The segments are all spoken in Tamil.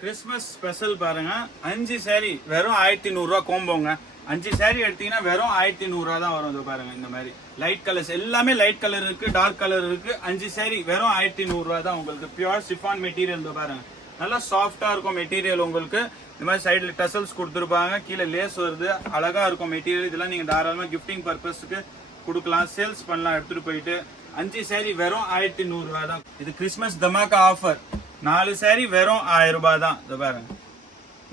கிறிஸ்மஸ் ஸ்பெஷல் பாருங்க 5 saree வெறும் 1100 ரூபா கோம்போங்க 5 saree எடுத்தீங்கன்னா வெறும் 1100 ரூபா தான் வரும். இது பாருங்க இந்த மாதிரி லைட் கலர்ஸ் எல்லாமே லைட் கலர் இருக்கு, டார்க் கலர் இருக்கு. 5 saree வெறும் 1100 ரூபா தான் உங்களுக்கு. பியூர் சிஃபான் மெட்டீரியல் இது பாருங்க, நல்லா சாஃப்டா இருக்கும் மெட்டீரியல் உங்களுக்கு. இந்த மாதிரி சைடுல டசல்ஸ் கொடுத்துருப்பாங்க, கீழே லேஸ் வருது, அழகா இருக்கும் மெட்டீரியல். இதெல்லாம் நீங்க தாராளமா கிஃப்டிங் பர்பஸ்க்கு கொடுக்கலாம், சேல்ஸ் பண்ணலாம் எடுத்துட்டு போயிட்டு. 5 saree வெறும் 1100 ரூபா தான். இது கிறிஸ்மஸ் தமாக்கா ஆஃபர். 4 saree வெறும் 1000 ரூபாய் தான். இதை பாருங்க,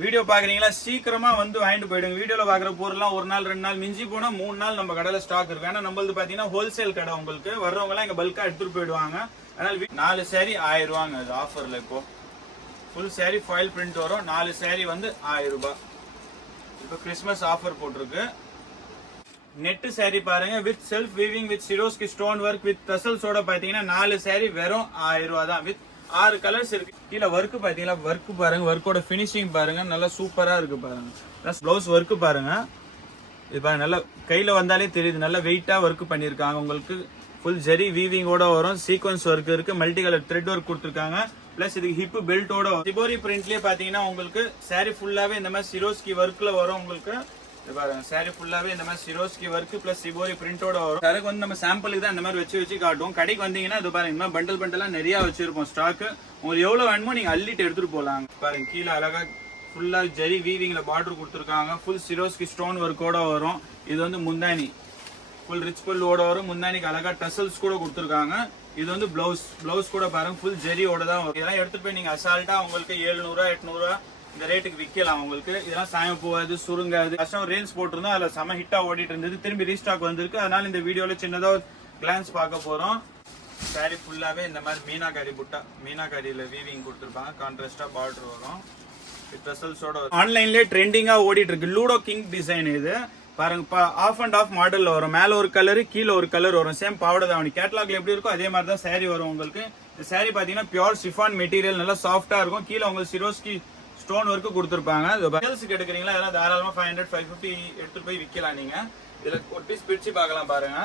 வீடியோ பாக்குறீங்களா, சீக்கிரமா வந்து வாங்கிட்டு போயிடுங்க. வீடியோல பாக்குற பொருள்லாம் 1 நாள் 2 நாள் மிஞ்சி போனா 3 நாள் நம்ம கடையில ஸ்டாக் இருக்கு. ஏன்னா நம்மளது பாத்தீங்கன்னா ஹோல்சேல் கடை, உங்களுக்கு வர்றவங்க எல்லாம் இங்க பல்கா எடுத்துட்டு போயிடுவாங்க. அதனால 4 saree 1000 ரூபாங்க. இது ஆஃபர்ல இப்போ ஃபுல் saree ஃபாயில் பிரிண்ட் வரும். 4 saree வந்து 1000 ரூபாய். இப்போ கிறிஸ்மஸ் ஆஃபர் போட்டிருக்கு. நெட் saree பாருங்க, with self weaving with Swarovski stone work with டசல்ஸோட பாத்தீங்கன்னா 4 saree வெறும் 1000 ரூபாய் தான். வித் 6 கலர்ஸ் இருக்கு. கீழே ஒர்க் பாத்தீங்களா, ஒர்க் பாருங்க, ஒர்க்கோட பினிஷிங் பாருங்க, நல்லா சூப்பரா இருக்கு பாருங்க. பிளவுஸ் ஒர்க் பாருங்க, இது பாருங்க, நல்லா கையில வந்தாலே தெரியுது, நல்லா வெயிட்டா ஒர்க் பண்ணிருக்காங்க. உங்களுக்கு ஃபுல் ஜெரி வீவிங்கோட வரும், சீக்வன்ஸ் ஒர்க் இருக்கு, மல்டி கலர் த்ரெட் ஒர்க் கொடுத்துருக்காங்க. பிளஸ் இதுக்கு ஹிப் பெல்ட்டோட சிபோரி பிரிண்ட்லயே பாத்தீங்கன்னா உங்களுக்கு saree ஃபுல்லாவே இந்த மாதிரி சிரோஸ்கி ஒர்க்ல வரும். உங்களுக்கு இது பாருங்க, saree ஃபுல்லாவே இந்த மாதிரி சிரோஸ்கி ஒர்க் பிளஸ் சிபோரி பிரிண்டோட வரும். கடைக்கு வந்து நம்ம சாம்பிளுக்கு தான் இந்த மாதிரி வச்சு காட்டுவோம். கடைக்கு வந்தீங்கன்னா இது பாருங்க, இந்த மாதிரி பண்டல் பண்டலா நிறைய வச்சிருப்போம் ஸ்டாக். உங்களுக்கு எவ்வளவு வேணுமோ நீங்க அள்ளிட்டு எடுத்துட்டு போலாம். பாருங்க, கீழே அழகா ஃபுல்லா ஜெரி வீவிங்ல பார்டர் கொடுத்துருக்காங்க. ஃபுல் சிரோஸ்கி ஸ்டோன் ஒர்க்கோட வரும். இது வந்து முந்தானி ஃபுல் ரிச் பல்லோட வரும். முந்தானிக்கு அழகா டசல்ஸ் கூட கொடுத்துருக்காங்க. இது வந்து பிளவுஸ் கூட பாருங்க, ஃபுல் ஜெரியோட தான் வரும். இதெல்லாம் எடுத்துட்டு போய் நீங்க அசால்ட்டா உங்களுக்கு 700 800 இந்த ரேட்டுக்கு விற்கலாம். உங்களுக்கு இதெல்லாம் சாயம் போகாது, சுருங்காது. கஸ்டமர் ரேஞ்ச் போட்டிருந்தோம், அதுல செம ஹிட்டா ஓடிட்டு இருந்தது, திரும்பி ரீஸ்டாக் வந்திருக்கு. அதனால இந்த வீடியோல சின்னதா கிளான்ஸ் பார்க்க போறோம். saree ஃபுல்லாவே இந்த மாதிரி மீனாகாரி புட்டா, மீனாகாரியில வீவிங் கொடுத்துருப்பாங்க. கான்ட்ராஸ்டா பார்டர் வரும், டசல்ஸோட. ஆன்லைன்லயே ட்ரெண்டிங்கா ஓடிட்டு இருக்கு லூடோ கிங் டிசைன். இது பாருங்க, ஆஃப் அண்ட் ஆஃப் மாடல்ல வரும். மேல ஒரு கலர், கீழே ஒரு கலர் வரும். சேம் பாவடை தாவணி கேட்டலாக்ல எப்படி இருக்கும் அதே மாதிரி தான் saree வரும் உங்களுக்கு. இந்த saree பாத்தீங்கன்னா பியூர் சிஃபான் மெட்டீரியல், நல்லா சாஃப்டா இருக்கும். கீழே உங்களுக்கு சிரோஸ்கி ஸ்டோன் ஒர்க்கு கொடுத்துருப்பாங்க. சேல்ஸுக்கு எடுக்கிறீங்களா, அதெல்லாம் தாராளமா 500 550 எடுத்துட்டு போய் விற்கலாம். நீங்க இதுல ஒரு பீஸ் பிரிச்சு பார்க்கலாம் பாருங்க.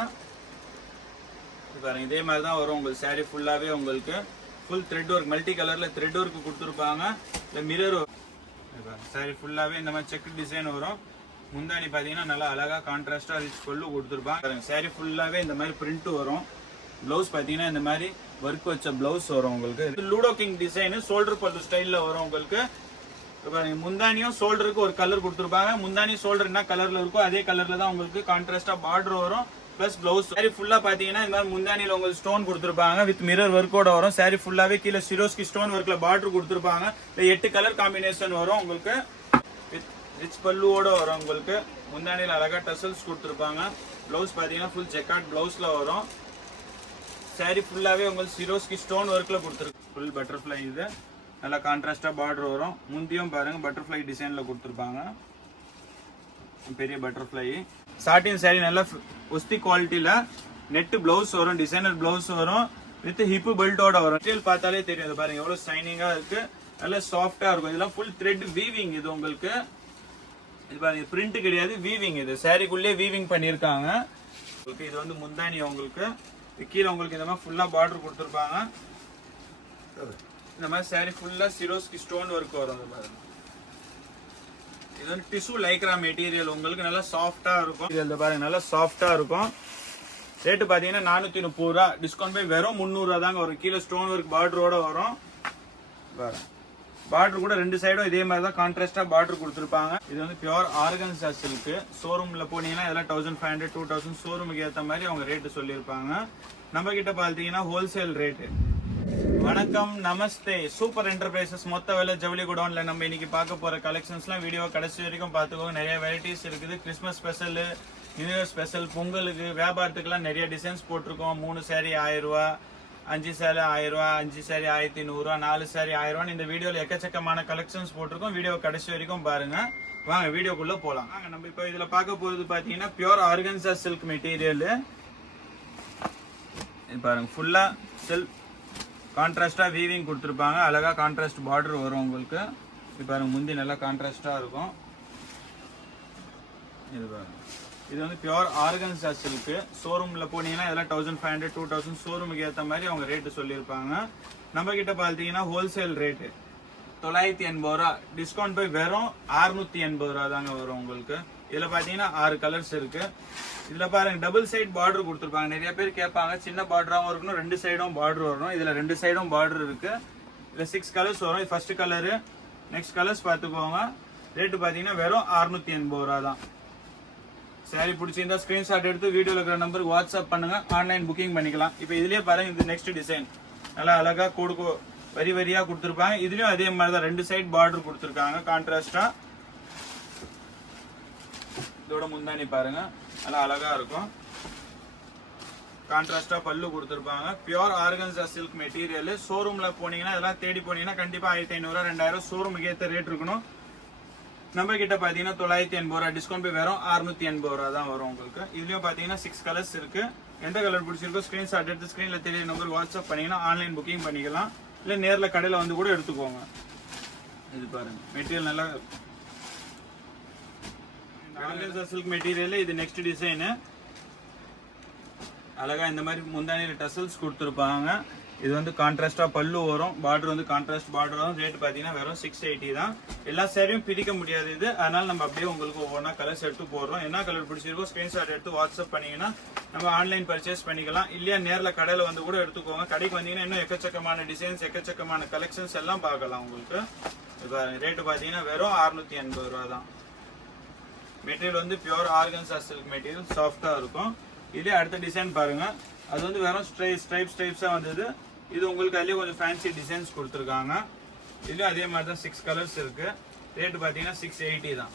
பாருங்க, இதே மாதிரி தான் வரும் உங்களுக்கு. saree ஃபுல்லாவே உங்களுக்கு ஃபுல் த்ரெட் ஒர்க், மல்டி கலர்ல த்ரெட் ஒர்க் கொடுத்துருப்பாங்க. இல்ல மிரர் saree ஃபுல்லாவே இந்த மாதிரி செக் டிசைன் வரும். முந்தானி பாத்தீங்கன்னா நல்லா அழகா கான்ட்ராஸ்டா ரிச் பல்லு கொடுத்துருப்பாங்க. saree ஃபுல்லாவே இந்த மாதிரி பிரிண்ட் வரும். பிளவுஸ் பாத்தீங்கன்னா இந்த மாதிரி ஒர்க் வச்ச பிளவுஸ் வரும் உங்களுக்கு. லூடோ கிங் டிசைன் ஷோல்டர் பல்லு ஸ்டைல்ல வரும் உங்களுக்கு. முந்தானியும் ஷோல்டருக்கு ஒரு கலர் கொடுத்துருப்பாங்க. முந்தானி ஷோல்டர் என்ன கலர்ல இருக்கோ அதே கலர்ல தான் உங்களுக்கு கான்ட்ராஸ்டா பார்டர் வரும். பிளஸ் பிளவுஸ் saree ஃபுல்லா பாத்தீங்கன்னா இந்த மாதிரி முந்தானியில உங்களுக்கு ஸ்டோன் கொடுத்துருப்பாங்க வித் மிரர் ஒர்க்கோட வரும். saree ஃபுல்லாவே கீழே சிரோஸ்கி ஸ்டோன் ஒர்க்ல பார்டர் கொடுத்துருப்பாங்க. 8 கலர் காம்பினேஷன் வரும் உங்களுக்கு. வித் ரிச் பல்லுவோட வரும் உங்களுக்கு. முந்தானியில அழகா டசல்ஸ் கொடுத்துருப்பாங்க. பிளவுஸ் பாத்தீங்கன்னா ஃபுல் ஜெக்கார்ட் பிளவுஸ்ல வரும். saree ஃபுல்லாவே உங்களுக்கு சிரோஸ்கி ஸ்டோன் ஒர்க்ல கொடுத்துருக்கு. ஃபுல் பட்டர்ஃப்ளை, இது நல்லா கான்ட்ராஸ்டா பார்டர் வரும். முந்தியும் பாருங்க பட்டர்ஃப்ளை டிசைன்ல கொடுத்துருப்பாங்க, பெரிய பட்டர்ஃப்ளை. சாட்டின் saree நல்லா ஒஸ்தி குவாலிட்டியில நெட் பிளவுஸ் வரும், டிசைனர் பிளவுஸ் வரும் வித் ஹிப் பெல்ட்டோட வரும். மெட்டீரியல் பார்த்தாலே தெரியும் பாருங்க எவ்வளவு ஷைனிங்கா இருக்கு, நல்லா சாஃப்டா இருக்கும். இதெல்லாம் ஃபுல் த்ரெட் வீவிங். இது உங்களுக்கு இது பாருங்க, பிரிண்ட் கிடையாது, வீவிங். இது சாரிக்குள்ளே வீவிங் பண்ணிருக்காங்க. இது வந்து முந்தானி உங்களுக்கு. கீழே உங்களுக்கு இந்த மாதிரி ஃபுல்லா பார்டர் கொடுத்துருப்பாங்க. இந்த மாதிரி saree ஃபுல்லா சிரோஸ்கி ஸ்டோன் ஒர்க் வரும். இது வந்து டிஷ்யூ லைக்ரா மெட்டீரியல் உங்களுக்கு, நல்லா சாஃப்டா இருக்கும். இது பாருங்க, நல்லா சாஃப்டா இருக்கும். ரேட்டு பாத்தீங்கன்னா 430 ரூபா, டிஸ்கவுண்ட் போய் வெறும் 300 ரூபா தாங்க வரும். கீழே ஸ்டோன் ஒர்க் பார்டரோட வரும். பார்டர் கூட 2 சைடும் இதே மாதிரி தான் கான்ட்ராஸ்டா பார்டர் கொடுத்துருப்பாங்க. இது வந்து பியூர் ஆர்கன்சா சில்க். ஷோரூம்ல போனீங்கன்னா இதெல்லாம் 1500 2000 ஷோரூமுக்கு ஏற்ற மாதிரி அவங்க ரேட்டு சொல்லியிருப்பாங்க. நம்ம கிட்ட பாத்தீங்கன்னா ஹோல்சேல் ரேட்டு. வணக்கம், நமஸ்தே. சூப்பர் என்டர்பிரைசஸ் மொத்த வேலை ஜவுளி குடோன்ல நம்ம இன்னைக்கு பார்க்க போற கலெக்ஷன்ஸ்லாம் வீடியோ கடைசி வரைக்கும் பார்த்துக்கோங்க. நிறைய வெரைட்டிஸ் இருக்குது. Christmas special, new year special, பொங்கலுக்கு வியாபாரத்துக்குலாம் நிறைய டிசைன்ஸ் போட்டிருக்கோம். 3 saree 1000 ரூபா, 5 saree 1000 ரூபா, 5 saree 1100 ரூபா, 4 saree 1000 ரூபா. இந்த வீடியோல எக்கச்சக்கமான கலெக்ஷன்ஸ் போட்டிருக்கோம். வீடியோ கடைசி வரைக்கும் பாருங்க. வாங்க வீடியோக்குள்ள போலாம். வாங்க, நம்ம இப்போ இதுல பார்க்க போறது பாத்தீங்கன்னா பியூர் ஆர்கன்சா சில்க் மெட்டீரியல். பாருங்க, ஃபுல்லா சில்க் கான்ட்ராஸ்டா வீவிங் கொடுத்துருப்பாங்க. அழகா கான்ட்ராஸ்ட் பார்டர் வரும் உங்களுக்கு. இது பாருங்க, முந்தி நல்லா கான்ட்ராஸ்டா இருக்கும். இது பாருங்க, இது வந்து பியூர் ஆர்கன்சா சில்க். ஷோரூம்ல போனீங்கன்னா இதெல்லாம் 1500 2000 ஷோரூமுக்கு ஏற்ற மாதிரி அவங்க ரேட்டு சொல்லியிருப்பாங்க. நம்ம கிட்ட பாத்தீங்கன்னா ஹோல்சேல் ரேட்டு. 980 ரூபா. டிஸ்கவுண்ட் போய் வெறும் 680 ரூபா தாங்க வரும் உங்களுக்கு. இதுல பாத்தீங்கன்னா 6 கலர்ஸ் இருக்கு. இதுல பாருங்க டபுள் சைட் பார்டர் கொடுத்துருப்பாங்க. நிறைய பேர் கேட்பாங்க சின்ன பார்டராகவும் இருக்கணும், 2 சைடும் பார்டர் வரணும். இதுல 2 சைடும் பார்டர் இருக்கு. இதுல 6 கலர்ஸ் வரும். இது ஃபர்ஸ்ட் கலரு. நெக்ஸ்ட் கலர்ஸ் பார்த்துக்கோங்க. ரேட்டு பாத்தீங்கன்னா வெறும் 680 ரூபா தான். சாரி பிடிச்சிருந்தா ஸ்கிரீன்ஷாட் எடுத்து வீடியோல இருக்கிற நம்பருக்கு வாட்ஸ்அப் பண்ணுங்க, ஆன்லைன் புக்கிங் பண்ணிக்கலாம். இப்போ இதுலயே பாருங்க, இது நெக்ஸ்ட் டிசைன் நல்லா அழகா வரி வரியா கொடுத்துருப்பாங்க. இதுலயும் அதே மாதிரி தான் 2 சைட் பார்டர் கொடுத்துருக்காங்க கான்ட்ராஸ்டா. இதோட முந்தானி பாருங்க நல்லா அழகா இருக்கும். கான்ட்ராஸ்டா பல்லு கொடுத்துருப்பாங்க. Pure organza silk material. ஷோரூம்ல போனீங்கன்னா இதெல்லாம் தேடி போனீங்கன்னா கண்டிப்பா 1500 2000 ஷோரூமுக்கு ஏற்ற ரேட் இருக்கணும். நம்ம கிட்ட பாத்தீங்கன்னா 980 ரூபா. டிஸ்கவுண்ட் போய் வெறும் 680 ரூபா தான் வரும் உங்களுக்கு. இதுலயும் பாத்தீங்கன்னா 6 கலர்ஸ் இருக்கு. எந்த கலர் பிடிச்சிருக்கோ ஸ்கிரீன்ஷாட் எடுத்து ஸ்கிரீன்ல தெரிய நம்பர் வாட்ஸ்அப் பண்ணீங்கன்னா ஆன்லைன் புக்கிங் பண்ணிக்கலாம். இல்ல நேர்ல கடையில வந்து கூட எடுத்துக்கோங்க. இது பாருங்க மெட்டீரியல் நல்லா ஆர்கன்சா சில்க் மெட்டீரியல். இது நெக்ஸ்ட் டிசைன். அழகா இந்த மாதிரி முந்தானியில டசல்ஸ் கொடுத்துருப்பாங்க. இது வந்து கான்ட்ராஸ்டா பல்லு வரும். பார்டர் வந்து கான்ட்ராஸ்ட் பார்டர் வரும். ரேட் பாத்தீங்கன்னா வெறும் 680 தான். எல்லா சேரையும் பிரிக்க முடியாது இது, அதனால நம்ம அப்படியே உங்களுக்கு ஒவ்வொன்றா கலர்ஸ் எடுத்து போடுறோம். என்ன கலர் பிடிச்சிருக்கோ ஸ்கிரீன்ஷாட் எடுத்து வாட்ஸ்அப் பண்ணீங்கன்னா நம்ம ஆன்லைன் பர்ச்சேஸ் பண்ணிக்கலாம். இல்லையா நேரில் கடையில் வந்து கூட எடுத்துக்கோங்க. கடைக்கு வந்தீங்கன்னா இன்னும் எக்கச்சக்கமான டிசைன்ஸ் எக்கச்சக்கமான கலெக்ஷன்ஸ் எல்லாம் பார்க்கலாம் உங்களுக்கு. ரேட்டு பாத்தீங்கன்னா வெறும் 680 ரூபா தான். மெட்டீரியல் வந்து பியூர் ஆர்கன்சா சில்க் மெட்டீரியல், சாஃப்டா இருக்கும். இதே அடுத்த டிசைன் பாருங்க. அது வந்து வெறும் ஸ்ட்ரைப்ஸா வந்தது. இது உங்களுக்கு அதுலயே கொஞ்சம் ஃபேன்சி டிசைன்ஸ் கொடுத்துருக்காங்க. இதுலயும் அதே மாதிரி தான் 6 கலர்ஸ் இருக்கு. ரேட் பாத்தீங்கன்னா 680 தான்.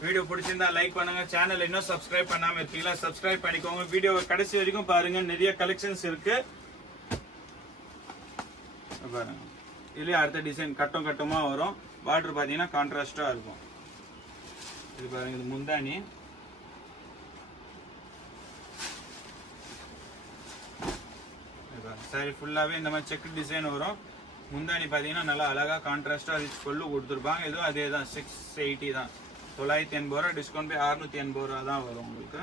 வீடியோ பிடிச்சிருந்தா லைக் பண்ணுங்க. சேனல் இன்னும் சப்ஸ்கிரைப் பண்ணாம இருக்கீங்களா, சப்ஸ்கிரைப் பண்ணிக்கோங்க. வீடியோ கடைசி வரைக்கும் பாருங்க, நிறைய கலெக்ஷன்ஸ் இருக்கு பாருங்க. இதுலயே அடுத்த டிசைன் கட்டமா வரும். பார்டர் பாத்தீங்கன்னா கான்ட்ராஸ்டா இருக்கும். இது பாருங்க, இது முந்தானி. சாரி ஃபுல்லாவே இந்த மாதிரி செக் டிசைன் வரும். முந்தானி பாத்தீங்கன்னா நல்லா அழகா கான்ட்ராஸ்டா ரிச் பல்லு கொடுத்துருப்பாங்க. இதுவும் அதே தான் 680 தான். 980 ரூபா. டிஸ்கவுண்ட் போய் 680 ரூபா தான் வரும் உங்களுக்கு.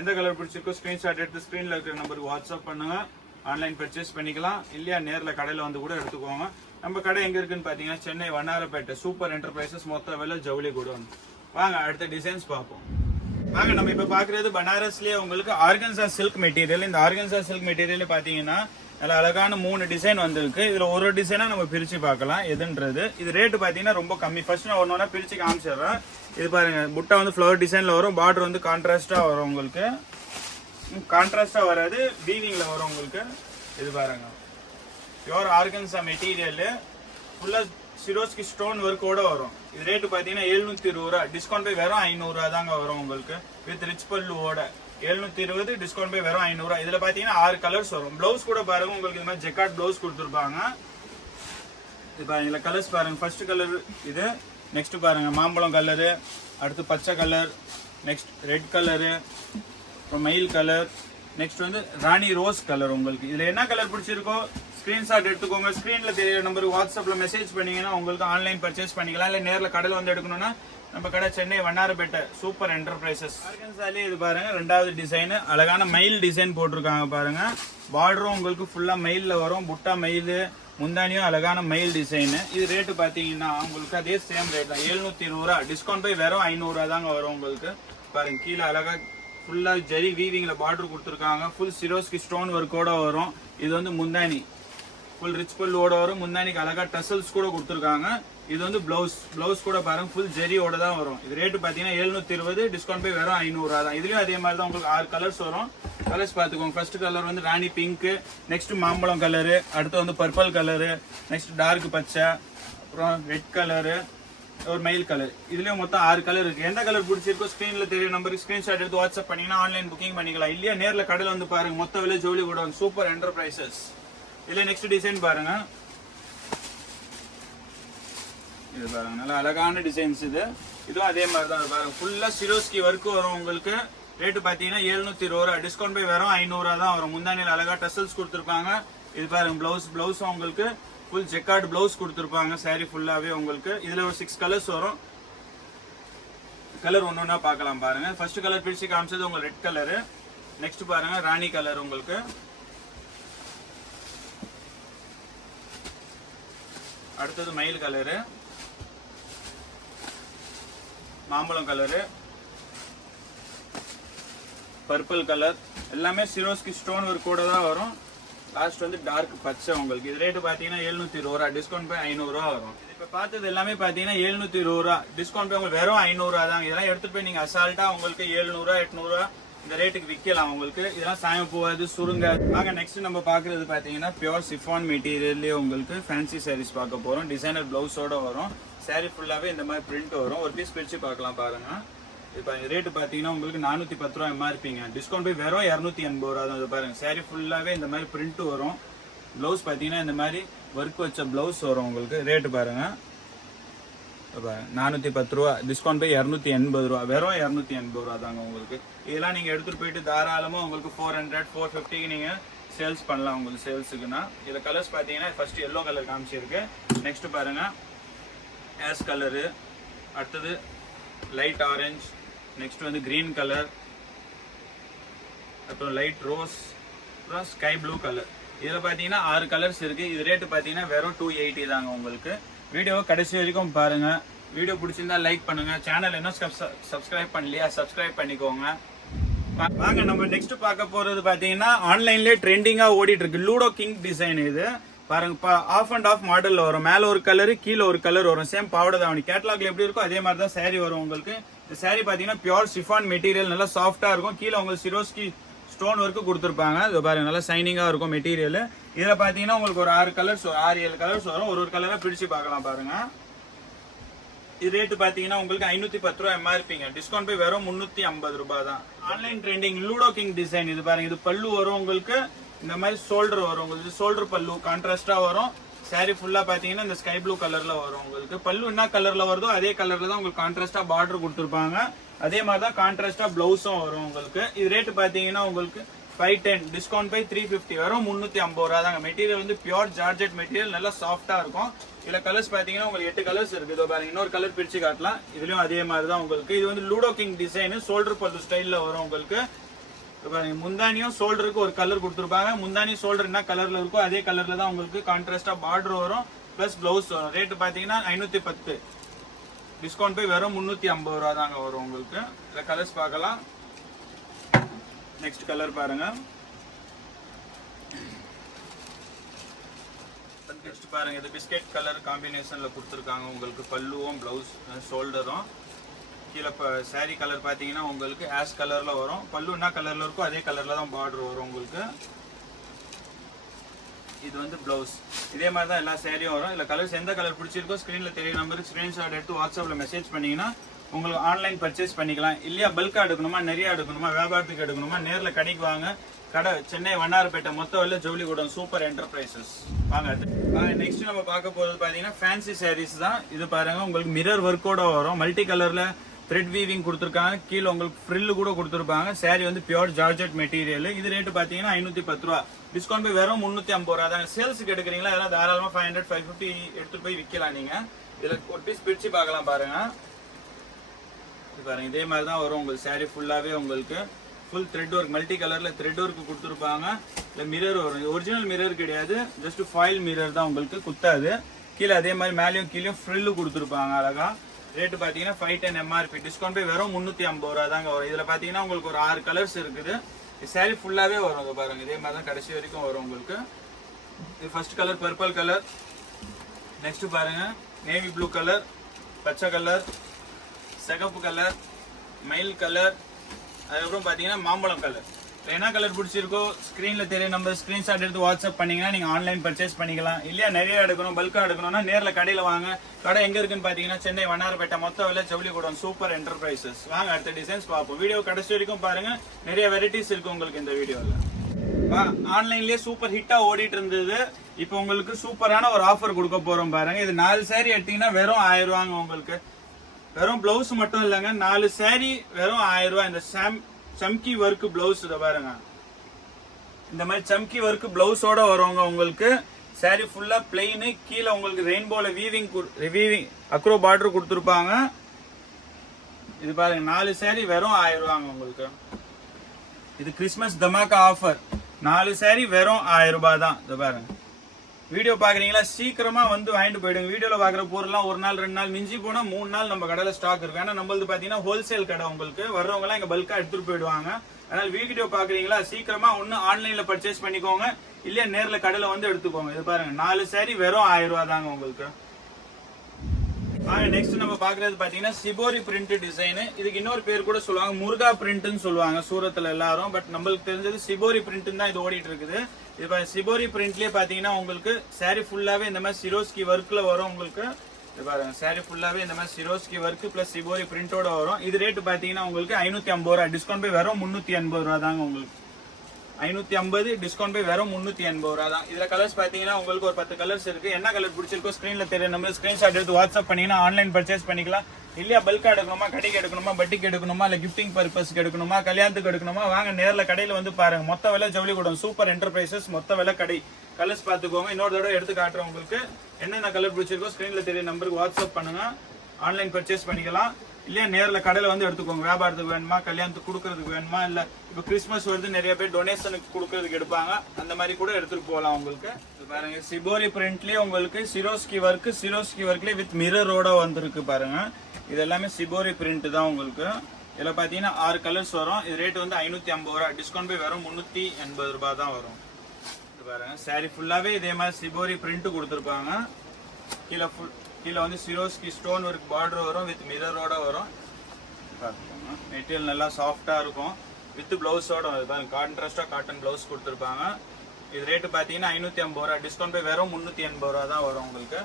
எந்த கலர் பிடிச்சிருக்கோ ஸ்கிரீன்ஷாட் எடுத்து ஸ்கிரீன்ல இருக்கிற நம்பருக்கு வாட்ஸ்அப் பண்ணுங்க, ஆன்லைன் பர்ச்சேஸ் பண்ணிக்கலாம். இல்லையா நேர்ல கடையில வந்து கூட எடுத்துக்கோங்க. நம்ம கடை எங்க இருக்குன்னு பாத்தீங்கன்னா சென்னை வண்ணாரப்பேட்டை சூப்பர் என்டர்பிரைசஸ் மொத்த விலை ஜவுளி குடோன். வாங்க அடுத்த டிசைன்ஸ் பார்ப்போம். வாங்க நம்ம இப்ப பாக்குறது பனாரஸ்லயே உங்களுக்கு ஆர்கன்சா சில்க் மெட்டீரியல். இந்த ஆர்கன்சா சில்க் மெட்டீரியல் பாத்தீங்கன்னா நல்ல அழகான 3 டிசைன் வந்திருக்கு. இதுல ஒரு டிசைனா நம்ம பிரிச்சு பார்க்கலாம் எதுன்றது. இது ரேட்டு பாத்தீங்கன்னா ரொம்ப கம்மி. ஃபர்ஸ்ட் நான் ஒன்னொன்னா பிரிச்சு காமிச்சிடுறேன். இது பாருங்க, புட்டா வந்து ஃபிளவர் டிசைன்ல வரும். பார்டர் வந்து கான்ட்ராஸ்டா வரும் உங்களுக்கு. கான்ட்ராஸ்டா வராது, வீவிங்ல வரும் உங்களுக்கு. இது பாருங்க, பியூர் ஆர்கன்சா மெட்டீரியல், ஃபுல்லா சிரோஸ்கி ஸ்டோன் ஒர்க்கோட வரும். இது ரேட்டு பாத்தீங்கன்னா 720 ரூபா. டிஸ்கவுண்ட் போய் வெறும் 500 ரூபா தாங்க வரும் உங்களுக்கு. With rich பல்லுவோட 720. டிஸ்கவுண்ட் போய் வெறும் 500 ரூபா. இதுல பாத்தீங்கன்னா 6 கலர்ஸ் வரும். பிளவுஸ் கூட பாருங்க உங்களுக்கு இந்த மாதிரி ஜெக்கார்ட் பிளவுஸ் கொடுத்துருப்பாங்க. இது பாருங்க, இதுல கலர்ஸ் பாருங்க. ஃபர்ஸ்ட் கலர் இது. நெக்ஸ்ட் பாருங்க மாம்பழம் கலரு, அடுத்து பச்சை கலர், நெக்ஸ்ட் ரெட் கலரு, அப்புறம் மயில் கலர், நெக்ஸ்ட் வந்து ராணி ரோஸ் கலர். உங்களுக்கு இதுல என்ன கலர் பிடிச்சிருக்கோ ஸ்கிரீன்ஷாட் எடுத்துக்கோங்க. ஸ்கிரீன்ல தெரியற நம்பருக்கு வாட்ஸ்அப்ல மெசேஜ் பண்ணீங்கன்னா உங்களுக்கு ஆன்லைன் பர்ச்சேஸ் பண்ணிக்கலாம். இல்ல நேர்ல கடையில் வந்து எடுக்கணும்னா நம்ம கடை சென்னை வண்ணாரப்பேட்டை சூப்பர் என்டர்பிரைசஸ். ஆர்கன்சாலே இது பாருங்க, 2வது டிசைன். அழகான மயில் டிசைன் போட்டிருக்காங்க பாருங்க. பார்டரும் உங்களுக்கு ஃபுல்லா மயில்ல வரும். புட்டா மயில், முந்தானியும் அழகான மயில் டிசைன். இது ரேட்டு பாத்தீங்கன்னா உங்களுக்கு அதே சேம் ரேட் தான், 720 ரூபா. டிஸ்கவுண்ட் போய் வெறும் 500 ரூபா தாங்க வரும் உங்களுக்கு. பாருங்க கீழே அழகா ஃபுல்லா ஜரி வீவிங்ல பார்டர் கொடுத்துருக்காங்க. ஃபுல் சிரோஸ்கி ஸ்டோன் ஒர்க்கோட வரும். இது வந்து முந்தானி ஃபுல் ரிச் பல்லோட வரும். முந்தானிக்கு அழகா டசல்ஸ் கூட கொடுத்துருக்காங்க. இது வந்து பிளவுஸ் கூட பாருங்க ஃபுல் ஜெரியோட தான் வரும். இது ரேட்டு பாத்தீங்கன்னா 720. டிஸ்கவுண்ட் போய் வெறும் 500 ரூபா தான். இதுலயும் அதே மாதிரி தான் உங்களுக்கு 6 கலர்ஸ் வரும். கலர்ஸ் பாத்துக்கோங்க. ஃபர்ஸ்ட் கலர் வந்து ராணி பிங்க், நெக்ஸ்ட் மாம்பழம் கலரு, அடுத்து வந்து பர்பிள் கலரு, நெக்ஸ்ட் டார்க் பச்சை, அப்புறம் ரெட் கலரு, ஒரு மயில் கலர். இதுலயும் மொத்தம் 6 கலர் இருக்கு. எந்த கலர் பிடிச்சிருக்கோ ஸ்கிரீன்ல தெரிய நம்பருக்கு ஸ்கிரீன்ஷாட் எடுத்து வாட்ஸ்அப் பண்ணீங்கன்னா ஆன்லைன் புக்கிங் பண்ணிக்கலாம். இல்லையா நேர்ல கடையில் வந்து பாருங்க. மொத்த விலை ஜவுளி கூட சூப்பர் என்டர்பிரைசஸ். இதுல நெக்ஸ்ட் டிசைன் பாருங்க. இது பாருங்க, நல்ல அழகான டிசைன்ஸ். இதுவும் அதே மாதிரி தான் பாருங்க. ஃபுல்லா சிரோஸ்கி ஒர்க் வரும் உங்களுக்கு. ரேட்டு பாத்தீங்கன்னா 720 ரூபா. டிஸ்கவுண்ட் போய் வெறும் 500 ரூபா தான் வரும். முந்தானியில் அழகா டசல்ஸ் கொடுத்துருப்பாங்க. இது பாருங்க பிளவுஸும் உங்களுக்கு ஃபுல் ஜெக்கார்ட் பிளவுஸ் கொடுத்துருப்பாங்க. சாரி ஃபுல்லாவே உங்களுக்கு. இதுல ஒரு 6 கலர்ஸ் வரும். கலர் ஒன்னொன்னா பார்க்கலாம் பாருங்க. ஃபர்ஸ்ட் கலர் பிரிச்சு காமிச்சது உங்களுக்கு ரெட் கலரு. நெக்ஸ்ட் பாருங்க ராணி கலர் உங்களுக்கு. அடுத்தது மயில் கலரு, மாம்பழம் கலரு, பர்பிள் கலர், எல்லாமே சிரோஸ்கி ஸ்டோன் ஒர்க் கூட தான் வரும். லாஸ்ட் வந்து டார்க் பச்சை உங்களுக்கு. இது ரேட்டு பார்த்தீங்கன்னா 720 ரூபா, டிஸ்கவுண்ட் போய் 500 ரூபா வரும். இப்போ பார்த்தது எல்லாமே பார்த்தீங்கன்னா 720 ரூபா, டிஸ்கவுண்ட் போய் உங்களுக்கு வெறும் 500 ரூபா தான். இதெல்லாம் எடுத்துட்டு போய் நீங்கள் அசால்ட்டா உங்களுக்கு 700 800 இந்த ரேட்டுக்கு விற்கலாம் உங்களுக்கு. இதெல்லாம் சாயம் போகாது, சுருங்க. வாங்க நெக்ஸ்ட் நம்ம பார்க்குறது பார்த்தீங்கன்னா பியூர் சிஃபான் மெட்டீரியல்லே உங்களுக்கு ஃபேன்சி சாரீஸ் பார்க்க போகிறோம். டிசைனர் ப்ளவுஸோட வரும். சாரீ ஃபுல்லாகவே இந்த மாதிரி பிரிண்ட் வரும். ஒரு பீஸ் பிரித்து பார்க்கலாம் பாருங்க. இப்போ ரேட்டு பார்த்தீங்கன்னா உங்களுக்கு 410 ரூபா எம்ஆர்பிங்க, டிஸ்கவுண்ட் போய் வெறும் 280 ரூபா தான். பாருங்க சாரீ ஃபுல்லாகவே இந்த மாதிரி பிரிண்ட் வரும். ப்ளவுஸ் பார்த்தீங்கன்னா இந்த மாதிரி ஒர்க் வச்ச ப்ளவுஸ் வரும் உங்களுக்கு. ரேட்டு பாருங்க 410 ரூபா, டிஸ்கவுண்ட் போய் 280 ரூபா, வெறும் 280 ரூபா தாங்க உங்களுக்கு. இதெல்லாம் நீங்கள் எடுத்துகிட்டு போயிட்டு தாராளமாக உங்களுக்கு 400 450க்கு நீங்கள் சேல்ஸ் பண்ணலாம் உங்களுக்கு சேல்ஸுக்குன்னா. இதில் கலர்ஸ் பார்த்தீங்கன்னா ஃபர்ஸ்ட் எல்லோ கலர் காமிச்சிருக்கு. நெக்ஸ்ட் பாருங்க ஆஷ் கலரு, அடுத்தது லைட் ஆரஞ்சு, நெக்ஸ்ட் வந்து கிரீன் கலர், அப்புறம் லைட் ரோஸ், அப்புறம் ஸ்கை ப்ளூ கலர். இதில் பார்த்தீங்கன்னா 6 கலர்ஸ் இருக்குது. இது ரேட்டு பார்த்தீங்கன்னா வெறும் 280 தாங்க உங்களுக்கு. வீடியோவை கடைசி வரைக்கும் பாருங்கள். வீடியோ பிடிச்சிருந்தா லைக் பண்ணுங்கள். சேனல் இன்னும் சப்ஸ்கிரைப் பண்ணலையா, சப்ஸ்கிரைப் பண்ணிக்கோங்க. வாங்க நம்ம நெக்ஸ்ட் பார்க்க போகிறது பார்த்தீங்கன்னா ஆன்லைன்லேயே ட்ரெண்டிங்காக ஓடிட்டு இருக்கு லூடோ கிங் டிசைன். இது பாருங்க ஆஃப் அண்ட் ஆஃப் மாடலில் வரும். மேலே ஒரு கலரு, கீழே ஒரு கலர் வரும். சேம் பாவடை தாவணி கேட்டலாக்ல எப்படி இருக்கும் அதே மாதிரி தான் சாரீ வரும் உங்களுக்கு. இந்த சாரீ பார்த்தீங்கன்னா பியூர் சிஃபான் மெட்டீரியல், நல்லா சாஃப்டாக இருக்கும். கீழே உங்களுக்கு சிரோஸ்கி ஸ்டோன் ஒர்க்கு கொடுத்துருப்பாங்க. இது பாருங்க நல்லா சைனிங்காக இருக்கும் மெட்டீரியல். இதில் பார்த்தீங்கன்னா உங்களுக்கு ஒரு 6 கலர்ஸ் 6-7 கலர்ஸ் வரும். ஒரு கலராக பிரித்து பார்க்கலாம் பாருங்க. இது ரேட்டு பார்த்தீங்கன்னா உங்களுக்கு 510 ரூபா எம்ஆர்பிங்க, டிஸ்கவுண்ட் போய் வெறும் 350 ரூபாய் தான். Online trending ludo king design. இது பாருங்க, இது பல்லு வரும் உங்களுக்கு. இந்த மாதிரி ஷோல்டர் வரும் உங்களுக்கு. ஷோல்டர் பல்லு கான்ட்ராஸ்டா வரும். சாரி ஃபுல்லா பாத்தீங்கன்னா இந்த ஸ்கை ப்ளூ கலர்ல வரும் உங்களுக்கு. பல்லு என்ன கலர்ல வருதோ அதே கலர்ல தான் உங்களுக்கு கான்ட்ராஸ்டா பார்டர் கொடுத்துருப்பாங்க. அதே மாதிரி தான் கான்ட்ராஸ்டா பிளவுஸும் வரும் உங்களுக்கு. இது ரேட்டு பாத்தீங்கன்னா உங்களுக்கு 510, டிஸ்கவுண்ட் பை 350, வரும் 350 ரூபா தாங்க. மெட்டீரியல் வந்து பியூர் ஜார்ஜெட் மெட்டீரியல், நல்லா சாஃப்டா இருக்கும். இதுல கலர்ஸ் பாத்தீங்கன்னா உங்களுக்கு 8 கலர்ஸ் இருக்கு. இதோ பாருங்க, இன்னொரு கலர் பிரிச்சு காட்டலாம். இதுலயும் அதே மாதிரி தான் உங்களுக்கு. இது வந்து லூடோ கிங் டிசைன், ஷோல்டர் பல்லு ஸ்டைல்ல வரும் உங்களுக்கு. முந்தானியும் ஷோல்டருக்கு ஒரு கலர் கொடுத்துருப்பாங்க. முந்தானி ஷோல்டர் என்ன கலர்ல இருக்கோ அதே கலர்ல தான் உங்களுக்கு கான்ட்ராஸ்டா பார்டர் வரும், பிளஸ் பிளவுஸ் வரும். ரேட்டு பாத்தீங்கன்னா 510, டிஸ்கவுண்ட் போய் வெறும் 350 ரூபா தாங்க வரும் உங்களுக்கு. இதுல கலர்ஸ் பார்க்கலாம். நெக்ஸ்ட் கலர் பாருங்க. நெக்ஸ்ட் பாருங்க, இது பிஸ்கெட் கலர் காம்பினேஷன்ல கொடுத்துருக்காங்க உங்களுக்கு. பல்லுவும் பிளவுஸ் ஷோல்டரும். கீழே சாரி கலர் பார்த்தீங்கன்னா உங்களுக்கு ஆஷ் கலர்ல வரும். பல்லு என்ன கலர்ல இருக்கோ அதே கலர்ல தான் பார்டர் வரும் உங்களுக்கு. இது வந்து பிளவுஸ். இதே மாதிரி தான் எல்லா சாரியும் வரும். இல்லை கலர்ஸ் எந்த கலர் பிடிச்சிருக்கோ ஸ்க்ரீன்ல தெரிய நம்பருக்கு ஸ்க்ரீன்ஷாட் எடுத்து வாட்ஸ்அப்ல மெசேஜ் பண்ணீங்கன்னா உங்களுக்கு ஆன்லைன் பர்ச்சேஸ் பண்ணிக்கலாம். இல்லையா பல்கா எடுக்கணுமா, நிறைய எடுக்கணுமா, வியாபாரத்துக்கு எடுக்கணுமா, நேரில் கடைக்கு வாங்க. கடை சென்னை வண்ணாரப்பேட்டை, மொத்த வெள்ள ஜவுளிக்கூடம், சூப்பர் என்டர்பிரைசஸ். வாங்க நெக்ஸ்ட் நம்ம பார்க்க போறது பாத்தீங்கன்னா ஃபேன்சி சாரீஸ் தான். இது பாருங்க, உங்களுக்கு மிரர் ஒர்க்கோட வரும். மல்டி கலர்ல த்ரெட் வீவிங் கொடுத்துருக்காங்க. கீழே உங்களுக்கு ஃப்ரில்லு கூட கொடுத்துருப்பாங்க. சாரி வந்து பியூர் ஜார்ஜெட் மெட்டீரியல். இது ரேட்டு பார்த்தீங்கன்னா 510 ரூபா, டிஸ்கவுண்ட் போய் வெறும் 350 ரூபா தாங்க. சேல்ஸுக்கு எடுக்கிறீங்களா அதெல்லாம் தாராளமாக 500 550 எடுத்துட்டு போய் விற்கலாம் நீங்க. இதில் ஒரு பீஸ் பிரிச்சு பார்க்கலாம் பாருங்க. பாருங்க, இதே மாதிரி தான் வரும் உங்களுக்கு. சாரி ஃபுல்லாவே உங்களுக்கு ஃபுல் த்ரெட் ஒர்க், மல்டி கலர்ல த்ரெட் ஒர்க் கொடுத்துருப்பாங்க. இல்லை மிரர் வரும். ஒரிஜினல் மிரர் கிடையாது, ஜஸ்ட் ஃபாயில் மிரர் தான் உங்களுக்கு, குத்தாது. கீழே அதே மாதிரி மேலேயும் கீழேயும் ஃப்ரில்லு கொடுத்துருப்பாங்க அழகா. ரேட்டு பார்த்தீங்கன்னா 510 எம்ஆர்பி, டிஸ்கவுண்ட் போய் வெறும் 350 ரூபா தாங்க வரும். இதில் பார்த்தீங்கன்னா உங்களுக்கு ஒரு 6 கலர்ஸ் இருக்குது. சாரி ஃபுல்லாகவே வரும். இது பாருங்க, இதே மாதிரி தான் கடைசி வரைக்கும் வரும் உங்களுக்கு. இது first colour purple colour. Next பாருங்க நேவி ப்ளூ கலர், பச்சை கலர், சிகப்பு கலர், மயில் கலர், அதுக்கப்புறம் பார்த்தீங்கன்னா மாம்பழம் கலர். என்ன கலர் பிடிச்சிருக்கோ ஸ்க்ரீன்ல தெரிய நம்பர் ஸ்க்ரீன்ஷாட் எடுத்து வாட்ஸ்அப் பண்ணீங்கன்னா நீங்க ஆன்லைன் பர்ச்சேஸ் பண்ணிக்கலாம். இல்லையா நிறைய எடுக்கணும், பல்கா எடுக்கணும்னா நேரில் கடையில் வாங்க. கடை எங்க இருக்குன்னு பார்த்தீங்கன்னா சென்னை வண்ணாரப்பேட்டை, மொத்த வெள்ள ஜவுளிக்கூடம், சூப்பர் என்டர்பிரைசஸ். வாங்க அடுத்த டிசைன்ஸ் பார்ப்போம். வீடியோ கடைசி வரைக்கும் பாருங்க, நிறைய வெரைட்டிஸ் இருக்கு உங்களுக்கு இந்த வீடியோவில். ஆன்லைன்லயே சூப்பர் ஹிட்டா ஓடிட்டு இருந்தது. இப்போ உங்களுக்கு சூப்பரான ஒரு ஆஃபர் கொடுக்க போறோம் பாருங்க. இது 4 சாரி எடுத்தீங்கன்னா வெறும் 1000 ரூபாங்க உங்களுக்கு. வெறும் பிளவுஸ் மட்டும் இல்லைங்க, 4 சாரி வெறும் 1000 ரூபாய். இந்த சம்கி ஒர்க் பிளவுஸ் இதை பாருங்க, இந்த மாதிரி சம்கி ஒர்க் பிளவுஸோட வருவாங்க உங்களுக்கு. சாரி ஃபுல்லா பிளெயின், கீழே உங்களுக்கு ரெயின்போல வீவிங் அக்ரோ பார்டர் கொடுத்துருப்பாங்க. இது பாருங்க, 4 சாரி வெறும் 1000 ரூபாங்க உங்களுக்கு. இது கிறிஸ்மஸ் தமாக்கா ஆஃபர். 4 சாரி வெறும் 1000 ரூபாய் தான். இது பாருங்க, வீடியோ பாக்குறீங்களா சீக்கிரமா வந்து வாங்கிட்டு போயிடுங்க. வீடியோல பாக்குற பொருள்லாம் ஒரு நாள் 2 நாள் மிஞ்சி போனா 3 நாள் நம்ம கடையில ஸ்டாக் இருக்கு. ஏன்னா நம்மளது பாத்தீங்கன்னா ஹோல்சேல் கடை, உங்களுக்கு வர்றவங்க எல்லாம் இங்க பல்கா எடுத்துட்டு போயிடுவாங்க. அதனால வீடியோ பாக்குறீங்களா சீக்கிரமா ஒண்ணு ஆன்லைன்ல பர்ச்சேஸ் பண்ணிக்கோங்க, இல்லையா நேர்ல கடையில வந்து எடுத்துக்கோங்க. இது பாருங்க 4 saree வெறும் 1000 ரூபாய் தாங்க உங்களுக்கு. நெக்ஸ்ட் நம்ம பாக்குறது பாத்தீங்கன்னா சிபோரி பிரிண்ட் டிசைன். இதுக்கு இன்னொரு பேர் கூட சொல்லுவாங்க, முருகா பிரிண்ட்னு சொல்லுவாங்க சூரத்துல எல்லாரும். பட் நம்மளுக்கு தெரிஞ்சது சிபோரி பிரிண்ட் தான் இது ஓடிட்டு இருக்குது. இப்ப சிபோரி பிரிண்ட்லயே பாத்தீங்கன்னா உங்களுக்கு saree ஃபுல்லாவே இந்த மாதிரி சிரோஸ்கி ஒர்க்ல வரும். உங்களுக்கு இது பாருங்க saree ஃபுல்லாவே இந்த மாதிரி சிரோஸ்கி ஒர்க் பிளஸ் சிபோரி பிரிண்டோட வரும். இது ரேட் பாத்தீங்கன்னா உங்களுக்கு 550 ரூபாய், டிஸ்கவுண்ட் போய் வெறும் 380 ரூபாய் தாங்க உங்களுக்கு. 550 டிஸ்கவுண்ட் போய் வெறும் 380 ரூபாய் தான். இதுல கலர்ஸ் பாத்தீங்கன்னா உங்களுக்கு ஒரு 10 கலர்ஸ் இருக்கு. என்ன கலர் பிடிச்சிருக்கோ ஸ்கிரீன்ல தெரிய நம்பர் ஸ்கிரீன்ஷாட் எடுத்து வாட்ஸ்அப் பண்ணீங்கன்னா ஆன்லைன் பர்ச்சேஸ் பண்ணிக்கலாம். இல்லையா பல்கா எடுக்கணுமா, கடைக்கு எடுக்கணுமா, பட்டிக்கு எடுக்கணுமா, இல்ல கிஃப்டிங் பர்பஸ்க்கு எடுக்கணுமா, கல்யாணத்துக்கு எடுக்கணுமா, வாங்க நேர்ல கடையில வந்து பாருங்க. மொத்த விலை ஜவுளி கூடம் சூப்பர் என்டர்பிரைசஸ் மொத்த விலை கடை. கலர்ஸ் பாத்துக்கோங்க, இன்னொரு தடவை எடுத்து காட்டுறேன் உங்களுக்கு. என்னென்ன கலர் பிடிச்சிருக்கோ ஸ்கிரீன்ல தெரிய நம்பருக்கு வாட்ஸ்அப் பண்ணுங்க, ஆன்லைன் பர்ச்சேஸ் பண்ணிக்கலாம். இல்லையா நேர்ல கடையில வந்து எடுத்துக்கோங்க. வியாபாரத்துக்கு வேணுமா, கல்யாணத்துக்கு கொடுக்கறதுக்கு வேணுமா, இல்ல இப்ப கிறிஸ்மஸ் வருது நிறைய பேர் டொனேஷனுக்கு கொடுக்கறதுக்கு எடுப்பாங்க, அந்த மாதிரி கூட எடுத்துட்டு போகலாம் உங்களுக்கு. பாருங்க சிபோரி பிரிண்ட்லயே உங்களுக்கு சிரோஸ்கி ஒர்க்லயே வித் மிரரோட வந்திருக்கு பாருங்க. இது எல்லாமே சிபோரி பிரிண்ட் தான் உங்களுக்கு. இதுல பாத்தீங்கன்னா 6 கலர்ஸ் வரும். இது ரேட் வந்து 550 ரூபாய், டிஸ்கவுண்ட் போய் வெறும் 380 ரூபாய் தான் வரும். பாருங்க saree ஃபுல்லாவே இதே மாதிரி சிபோரி பிரிண்ட் கொடுத்துருப்பாங்க. கீழே வந்து சிரோஸ்கி ஸ்டோன் ஒர்க் பார்டர் வரும், வித் மிரரோட வரும். பார்த்துக்கோங்க மெட்டீரியல் நல்லா சாஃப்டா இருக்கும், வித் பிளவுஸோட வரும். கான்ட்ராஸ்டா காட்டன் பிளவுஸ் கொடுத்துருப்பாங்க. இது ரேட்டு பார்த்தீங்கன்னா 550 ரூபாய், டிஸ்கவுண்ட் போய் வெறும் 380 ரூபா தான் வரும் உங்களுக்கு.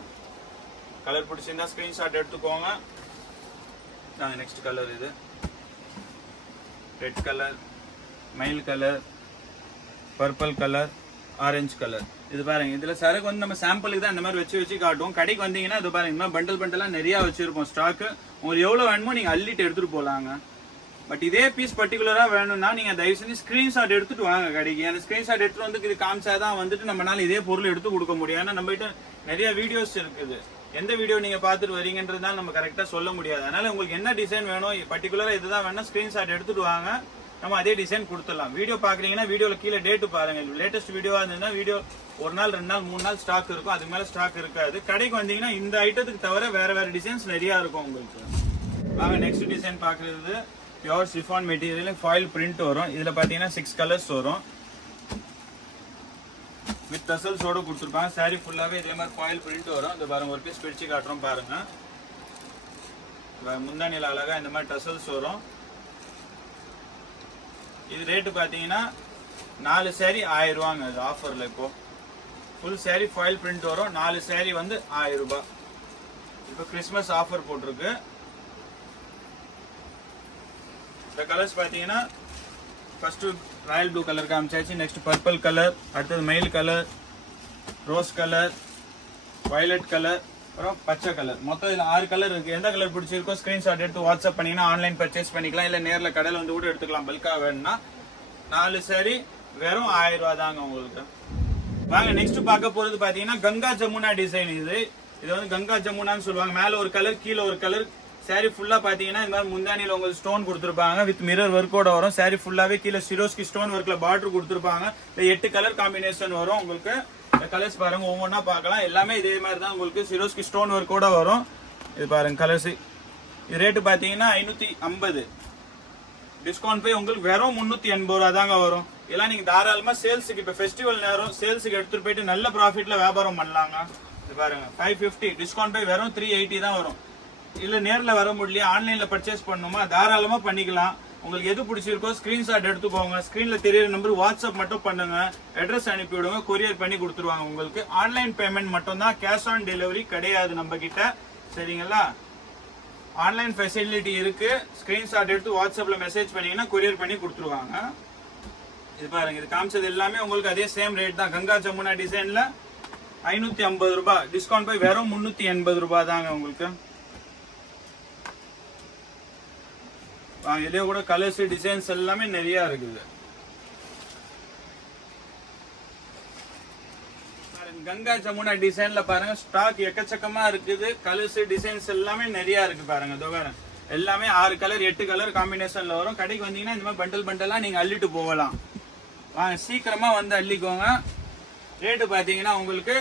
கலர் பிடிச்சிருந்தா ஸ்கிரீன்ஷாட் எடுத்துக்கோங்க. நெக்ஸ்ட் கலர் இது ரெட் கலர், மயில் colour, purple colour, orange colour. இது பாருங்க இதுல சரக்கு வந்து நம்ம சாம்பிளுக்கு தான் இந்த மாதிரி வச்சு காட்டுவோம். கடைக்கு வந்தீங்கன்னா இது பாருங்க இந்த மாதிரி பண்டலா நிறைய வச்சிருப்போம் ஸ்டாக். உங்களுக்கு எவ்வளவு வேணுமோ நீங்க அள்ளிட்டு எடுத்துட்டு போலாங்க. பட் இதே பீஸ் பர்டிகுலரா வேணும்னா நீங்க தயவு செஞ்சு ஸ்கிரீன்ஷாட் எடுத்துட்டு வாங்க கடைக்கு. அந்த ஸ்கிரீன்ஷாட் எடுத்துட்டு வந்து இது காமிச்சாதான் வந்துட்டு நம்மளால இதே பொருள் எடுத்து கொடுக்க முடியும். ஏன்னா நம்ம கிட்ட நிறைய வீடியோஸ் இருக்குது, எந்த வீடியோ நீங்க பாத்துட்டு வரீங்கன்றதுனால நம்ம கரெக்டா சொல்ல முடியாது. அதனால உங்களுக்கு என்ன டிசைன் வேணும் பர்டிகுலரா இதுதான் வேணும் ஸ்கிரீன்ஷாட் எடுத்துட்டு வாங்க, நம்ம அதே டிசைன் கொடுத்துடலாம். வீடியோ பாக்குறீங்கன்னா வீடியோல கீழே டேட் பாருங்க. லேட்டஸ்ட் வீடியோவா இருந்ததுன்னா வீடியோ 1 நாள் 2 நாள் 3 நாள் ஸ்டாக் இருக்கும், அதுக்கு மேல ஸ்டாக் இருக்காது. கடைக்கு வந்தீங்கன்னா இந்த ஐட்டத்துக்கு தவிர வேற டிசைன்ஸ் நிறைய இருக்கும் உங்களுக்கு. வாங்க நெக்ஸ்ட் டிசைன் பாக்குறது pure chiffon material foil print வரும். இதுல பாத்தீங்கன்னா 6 கலர்ஸ் வரும், வித் டசல்ஸோட கொடுத்துருப்பாங்க. saree ஃபுல்லாவே இதே மாதிரி ஃபாயில் பிரிண்ட் வரும். இந்த பாருங்க ஒரு பீஸ் பிரிச்சு காட்டுறோம் பாருங்க. முந்தானில அழகா இந்த மாதிரி டசல்ஸ் வரும். இது ரேட்டு பாத்தீங்கன்னா 4 saree 1000 ரூபாங்க. இது ஆஃபர்ல இப்போ ஃபுல் saree ஃபாயில் பிரிண்ட் வரும். 4 saree வந்து 1000 ரூபாய். இப்போ கிறிஸ்மஸ் ஆஃபர் போட்டிருக்கு. இந்த கலர்ஸ் பாத்தீங்கன்னா ஃபர்ஸ்ட் ராயல் ப்ளூ கலர் காமிச்சாச்சு, நெக்ஸ்ட் பர்பிள் கலர், அடுத்தது மயில் colour, rose colour, violet colour, அப்புறம் பச்சை கலர். மொத்தம் இதுல 6 கலர் இருக்கு. எந்த கலர் பிடிச்சிருக்கோ ஸ்கிரீன்ஷாட் எடுத்து வாட்ஸ்அப் பண்ணீங்கன்னா ஆன்லைன் பர்ச்சேஸ் பண்ணிக்கலாம், இல்ல நேர்ல கடையில வந்து கூட எடுத்துக்கலாம். பல்கா வேணும்னா 4 saree வெறும் 1000 ரூபாய் தாங்க உங்களுக்கு. வாங்க நெக்ஸ்ட் பார்க்க போறது பாத்தீங்கன்னா கங்கா ஜமுனா டிசைன். இது வந்து கங்கா ஜமுனான்னு சொல்லுவாங்க. மேல ஒரு கலர் கீழே ஒரு கலர். saree ஃபுல்லா பாத்தீங்கன்னா இந்த மாதிரி முந்தானியில உங்களுக்கு ஸ்டோன் கொடுத்துருப்பாங்க, வித் மிரர் ஒர்க்கோட வரும். saree ஃபுல்லாவே கீழே சிரோஸ்கி ஸ்டோன் ஒர்க்ல பார்டர் கொடுத்துருப்பாங்க. 8 கலர் காம்பினேஷன் வரும் உங்களுக்கு. கலர்ஸ் பாருங்க ஒவ்வொன்னா பார்க்கலாம். எல்லாமே இதே மாதிரி தான் உங்களுக்கு சிரோஸ்கி ஸ்டோன் ஒர்க்கோட வரும். இது பாருங்க கலர்ஸ். இது ரேட்டு பாத்தீங்கன்னா 550, டிஸ்கவுண்ட் போய் உங்களுக்கு வெறும் 380 ரூபா தாங்க வரும். எல்லாம் நீங்க தாராளமா சேல்ஸுக்கு இப்ப ஃபெஸ்டிவல் நேரம் சேல்ஸுக்கு எடுத்துட்டு போயிட்டு நல்ல ப்ராஃபிட்ல வியாபாரம் பண்ணலாங்க. இது பாருங்க 550, டிஸ்கவுண்ட் போய் வெறும் 380 தான் வரும். இல்ல நேர்ல வர முடியல ஆன்லைன்ல பர்ச்சேஸ் பண்ணணுமா தாராளமா பண்ணிக்கலாம். உங்களுக்கு எது பிடிச்சிருக்கோ ஸ்கிரீன்ஷாட் எடுத்துக்கோங்க. ஸ்கிரீன்ல தெரியற நம்பர் வாட்ஸ்அப் மட்டும் பண்ணுங்க, அட்ரஸ் அனுப்பி விடுங்க, கொரியர் பண்ணி கொடுத்துருவாங்க உங்களுக்கு. ஆன்லைன் பேமெண்ட் மட்டும் தான், கேஷ் ஆன் டெலிவரி கிடையாது நம்ம கிட்ட. சரிங்களா? ஆன்லைன் ஃபெசிலிட்டி இருக்கு. ஸ்கிரீன்ஷாட் எடுத்து வாட்ஸ்அப்ல மெசேஜ் பண்ணீங்கன்னா கொரியர் பண்ணி கொடுத்துருவாங்க. இது பாருங்க இது காமிச்சது எல்லாமே உங்களுக்கு அதே சேம் ரேட் தான். கங்கா ஜமுனா டிசைன்ல 550 ரூபாய், டிஸ்கவுண்ட் போய் வெறும் 380 ரூபாய் தாங்க உங்களுக்கு. இதே கூட கலர்ஸ் டிசைன்ஸ் எல்லாமே நிறைய இருக்குது. கங்கா ஜமுனா டிசைன்ல பாருங்க ஸ்டாக் எக்கச்சக்கமா இருக்குது. கலர்ஸ் டிசைன்ஸ் எல்லாமே நிறைய இருக்கு பாருங்க. இதோ எல்லாமே 6 கலர் 8 கலர் காம்பினேஷன்ல வரும். கடைக்கு வந்தீங்கன்னா இந்த மாதிரி பண்டலா நீங்க அள்ளிட்டு போகலாம். வாங்க சீக்கிரமா வந்து அள்ளிக்கோங்க. ரேட்டு பாத்தீங்கன்னா உங்களுக்கு